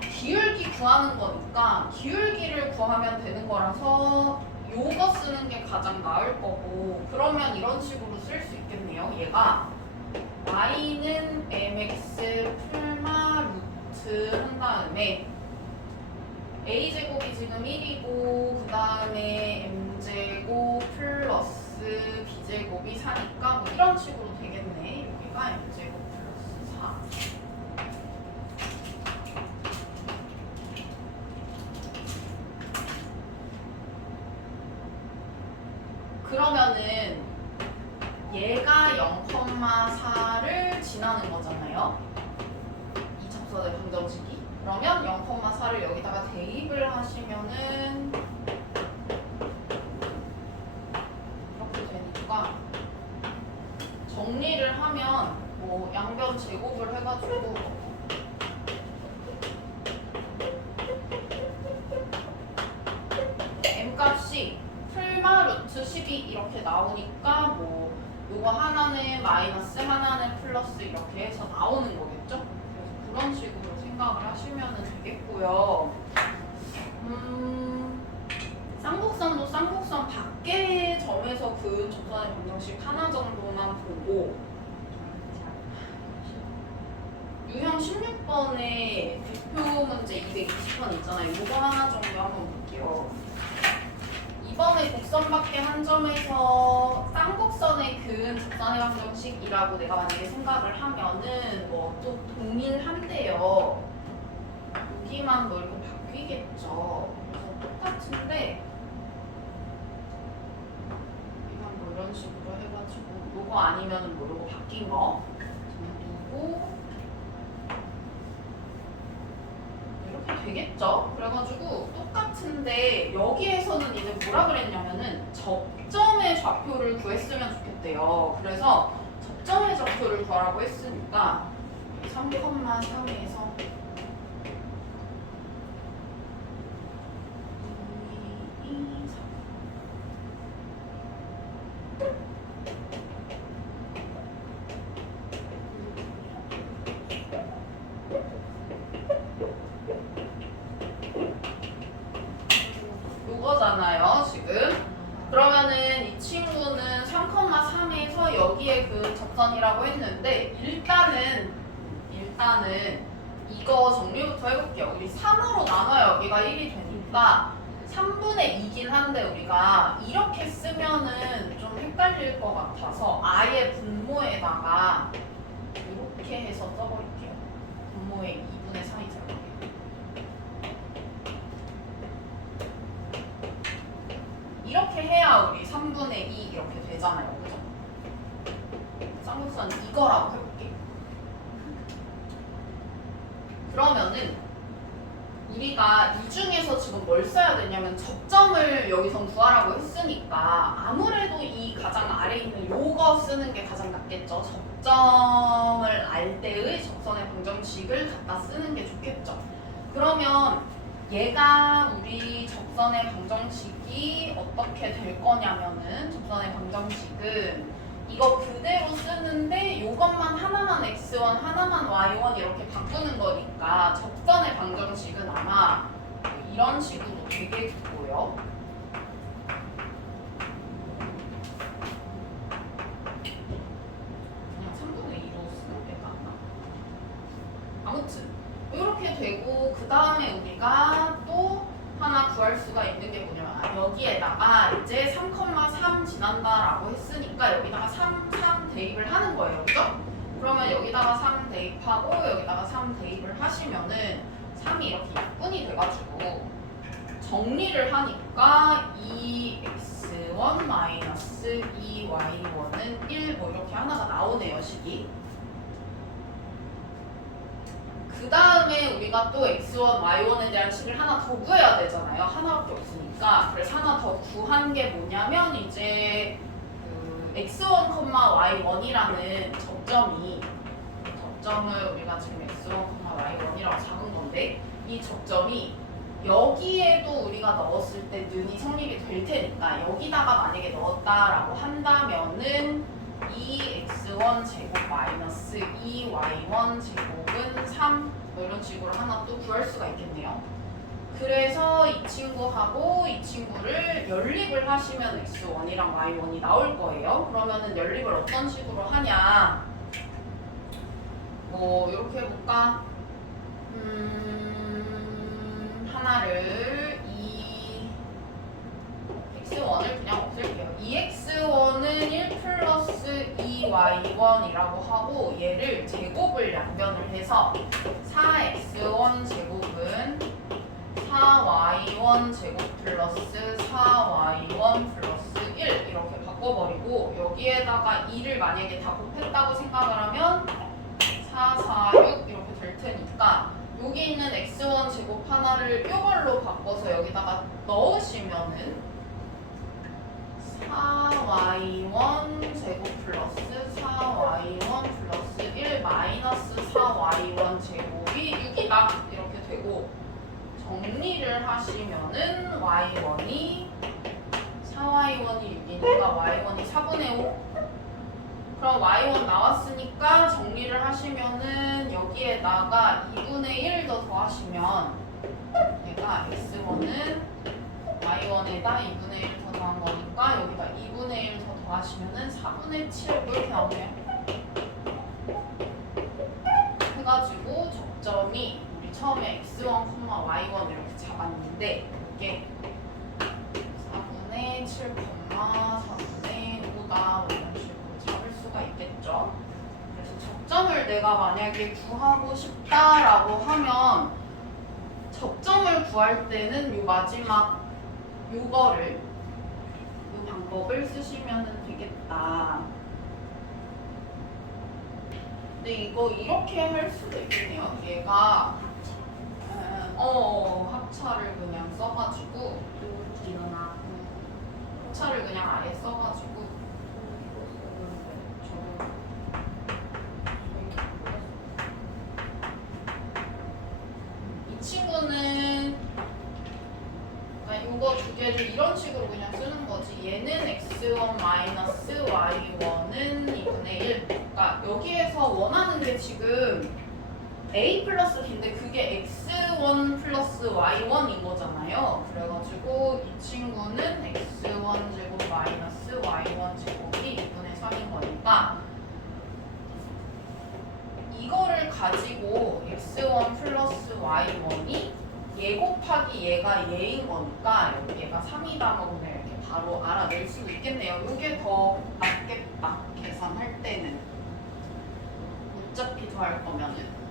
기울기 구하는 거니까 기울기를 구하면 되는 거라서 요거 쓰는 게 가장 나을 거고 그러면 이런 식으로 쓸 수 있겠네요. 얘가 y는 mx 풀마 루트 한 다음에 a제곱이 지금 1이고 그 다음에 m제곱 플러스 b제곱이 4니까 뭐 이런 식으로 되겠네. 여기가 m제곱 플러스 4. 그러면은 얘가 0,4를 지나는 거잖아요. 이 접선의 방정식이. 그러면 0,4를 여기다가 대입을 하시면은 이렇게 되니까 정리를 하면 뭐 양변 제곱을 해가지고 m 값이 풀마 루트 12 이렇게 나오니까 뭐 요거 하나는 마이너스 하나는 플러스 이렇게 해서 나오는 거겠죠? 그래서 그런 식으로 생각을 하시면 되겠고요. 쌍곡선도 쌍곡선 밖의 점에서 그은 접선의 방정식 하나 정도만 보고 유형 16번에 대표 문제 220번 있잖아요. 이거 하나 정도 한번 볼게요. 이번에 곡선 밖의 한 점에서 쌍곡선의 그은 접선의 방정식이라고 내가 만약에 생각을 하면은 뭐 또 동일한데요. 여기만 뭐 이렇게 바뀌겠죠. 그래서 똑같은데 이건 뭐 이런 식으로 해가지고 요거 아니면은 뭐 요거 바뀐 거 두고 이렇게 되겠죠? 그래가지고 똑같은데 여기에서는 이제 뭐라 그랬냐면은 접점의 좌표를 구했으면 좋겠대요. 그래서 접점의 좌표를 구하라고 했으니까 3,3에서 2, 2, 3 요거잖아요 지금. 그러면은 이 친구는 3,3에서 여기에 그 접선이라고 했는데 일단은 이거 정리부터 해볼게요. 우리 3으로 나눠야 여기가 1이 되니까 3분의 2긴 한데 우리가 이렇게 쓰면은 좀 헷갈릴 것 같아서 아예 분모에다가 이렇게 해서 써버릴게요. 분모에 2분의 3이죠. 이렇게 해야 우리 3분의 2 이렇게 되잖아요. 그죠? 쌍곡선 이거라고 해볼게. 그러면은 우리가 이 중에서 지금 뭘 써야 되냐면 접점을 여기서 구하라고 했으니까 아무래도 이 가장 아래에 있는 요거 쓰는 게 가장 낫겠죠. 접점을 알 때의 접선의 방정식을 갖다 쓰는 게 좋겠죠. 그러면 얘가 우리 접선의 방정식이 어떻게 될 거냐면은 접선의 방정식은 이거 그대로 쓰는데 요것만 하나만 x1 하나만 y1 이렇게 바꾸는 거니까 접선의 방정식은 아마 이런 식으로 되겠고요. 그냥 3분의 2로 쓰는 게 낫나? 아무튼 이렇게 되고 그 다음에 우리가 또 하나 구할 수가 있는 게 뭐냐면 여기에다가 이제 3,3 지난다라고 했으니까 여기다가 3 대입을 하는 거예요. 그죠? 그러면 여기다가 3 대입하고 여기다가 3 대입을 하시면은 3이 이렇게 약분이 돼가지고 정리를 하니까 2x1 마이너스 2y1은 1 뭐 이렇게 하나가 나오네요. 식이. 그 다음에 우리가 또 x1, y1에 대한 식을 하나 더 구해야 되잖아요. 하나밖에 없으니까. 그래서 하나 더 구한 게 뭐냐면 이제 그 x1, y1이라는 접점을 우리가 지금 x1, y1이라고 잡은 건데 이 접점이 여기에도 우리가 넣었을 때 는이 성립이 될 테니까 여기다가 만약에 넣었다라고 한다면은 2x1 제곱 마이너스 2y1 제곱은 3 뭐 이런 식으로 하나 또 구할 수가 있겠네요. 그래서 이 친구하고 이 친구를 연립을 하시면 x1이랑 y1이 나올 거예요. 그러면은 연립을 어떤 식으로 하냐? 뭐 이렇게 해볼까? 하나를 x1을 그냥 없앨게요. 2x1은 1 플러스 2y1이라고 하고 얘를 제곱을 양변을 해서 4x1 제곱은 4y1 제곱 플러스 4y1 플러스 1 이렇게 바꿔버리고 여기에다가 2를 만약에 다 곱했다고 생각을 하면 4, 4, 6 이렇게 될 테니까 여기 있는 x1 제곱 하나를 이걸로 바꿔서 여기다가 넣으시면은 4y1 제곱 플러스 4y1 플러스 1 마이너스 4y1 제곱이 6이다 이렇게 되고 정리를 하시면은 y1이 4y1이 6이니까 y1이 4분의 5 그럼 y1 나왔으니까 정리를 하시면은 여기에다가 2분의 1 더 더하시면 얘가 x1은 y1에다 2분의 1 더 더한 거니까 여기다 2분의 1 더 더하시면은 4분의 7 이렇게 나오네요. 해가지고 접점이 우리 처음에 x1, y1 이렇게 잡았는데 이게 4분의 7, 4분의 5다 이런 식으로 잡을 수가 있겠죠. 그래서 접점을 내가 만약에 구하고 싶다라고 하면 접점을 구할 때는 이 마지막 요거를 이 방법을 쓰시면 되겠다. 근데 이거 이렇게 할 수도 있겠네요. 얘가 합차를 그냥 써가지고 합차를 그냥 아예 써가지고 이 친구는 이거 두 개를 이런 식으로 그냥 쓰는 거지. 얘는 x1 마이너스 y1은 2분의 1. 그러니까 여기에서 원하는 게 지금 a 플러스 b인데 그게 x1 플러스 y1인 거잖아요. 그래가지고 이 친구는 x1 제곱 마이너스 y1 제곱이 2분의 3인 거니까 이거를 가지고 x1 플러스 y1이 얘 곱하기 얘가 얘인 거니까 얘가 3이다 뭐 그냥 이렇게 바로 알아낼 수 있겠네요. 이게 더 낫겠다. 계산할 때는 어차피 더할 거면은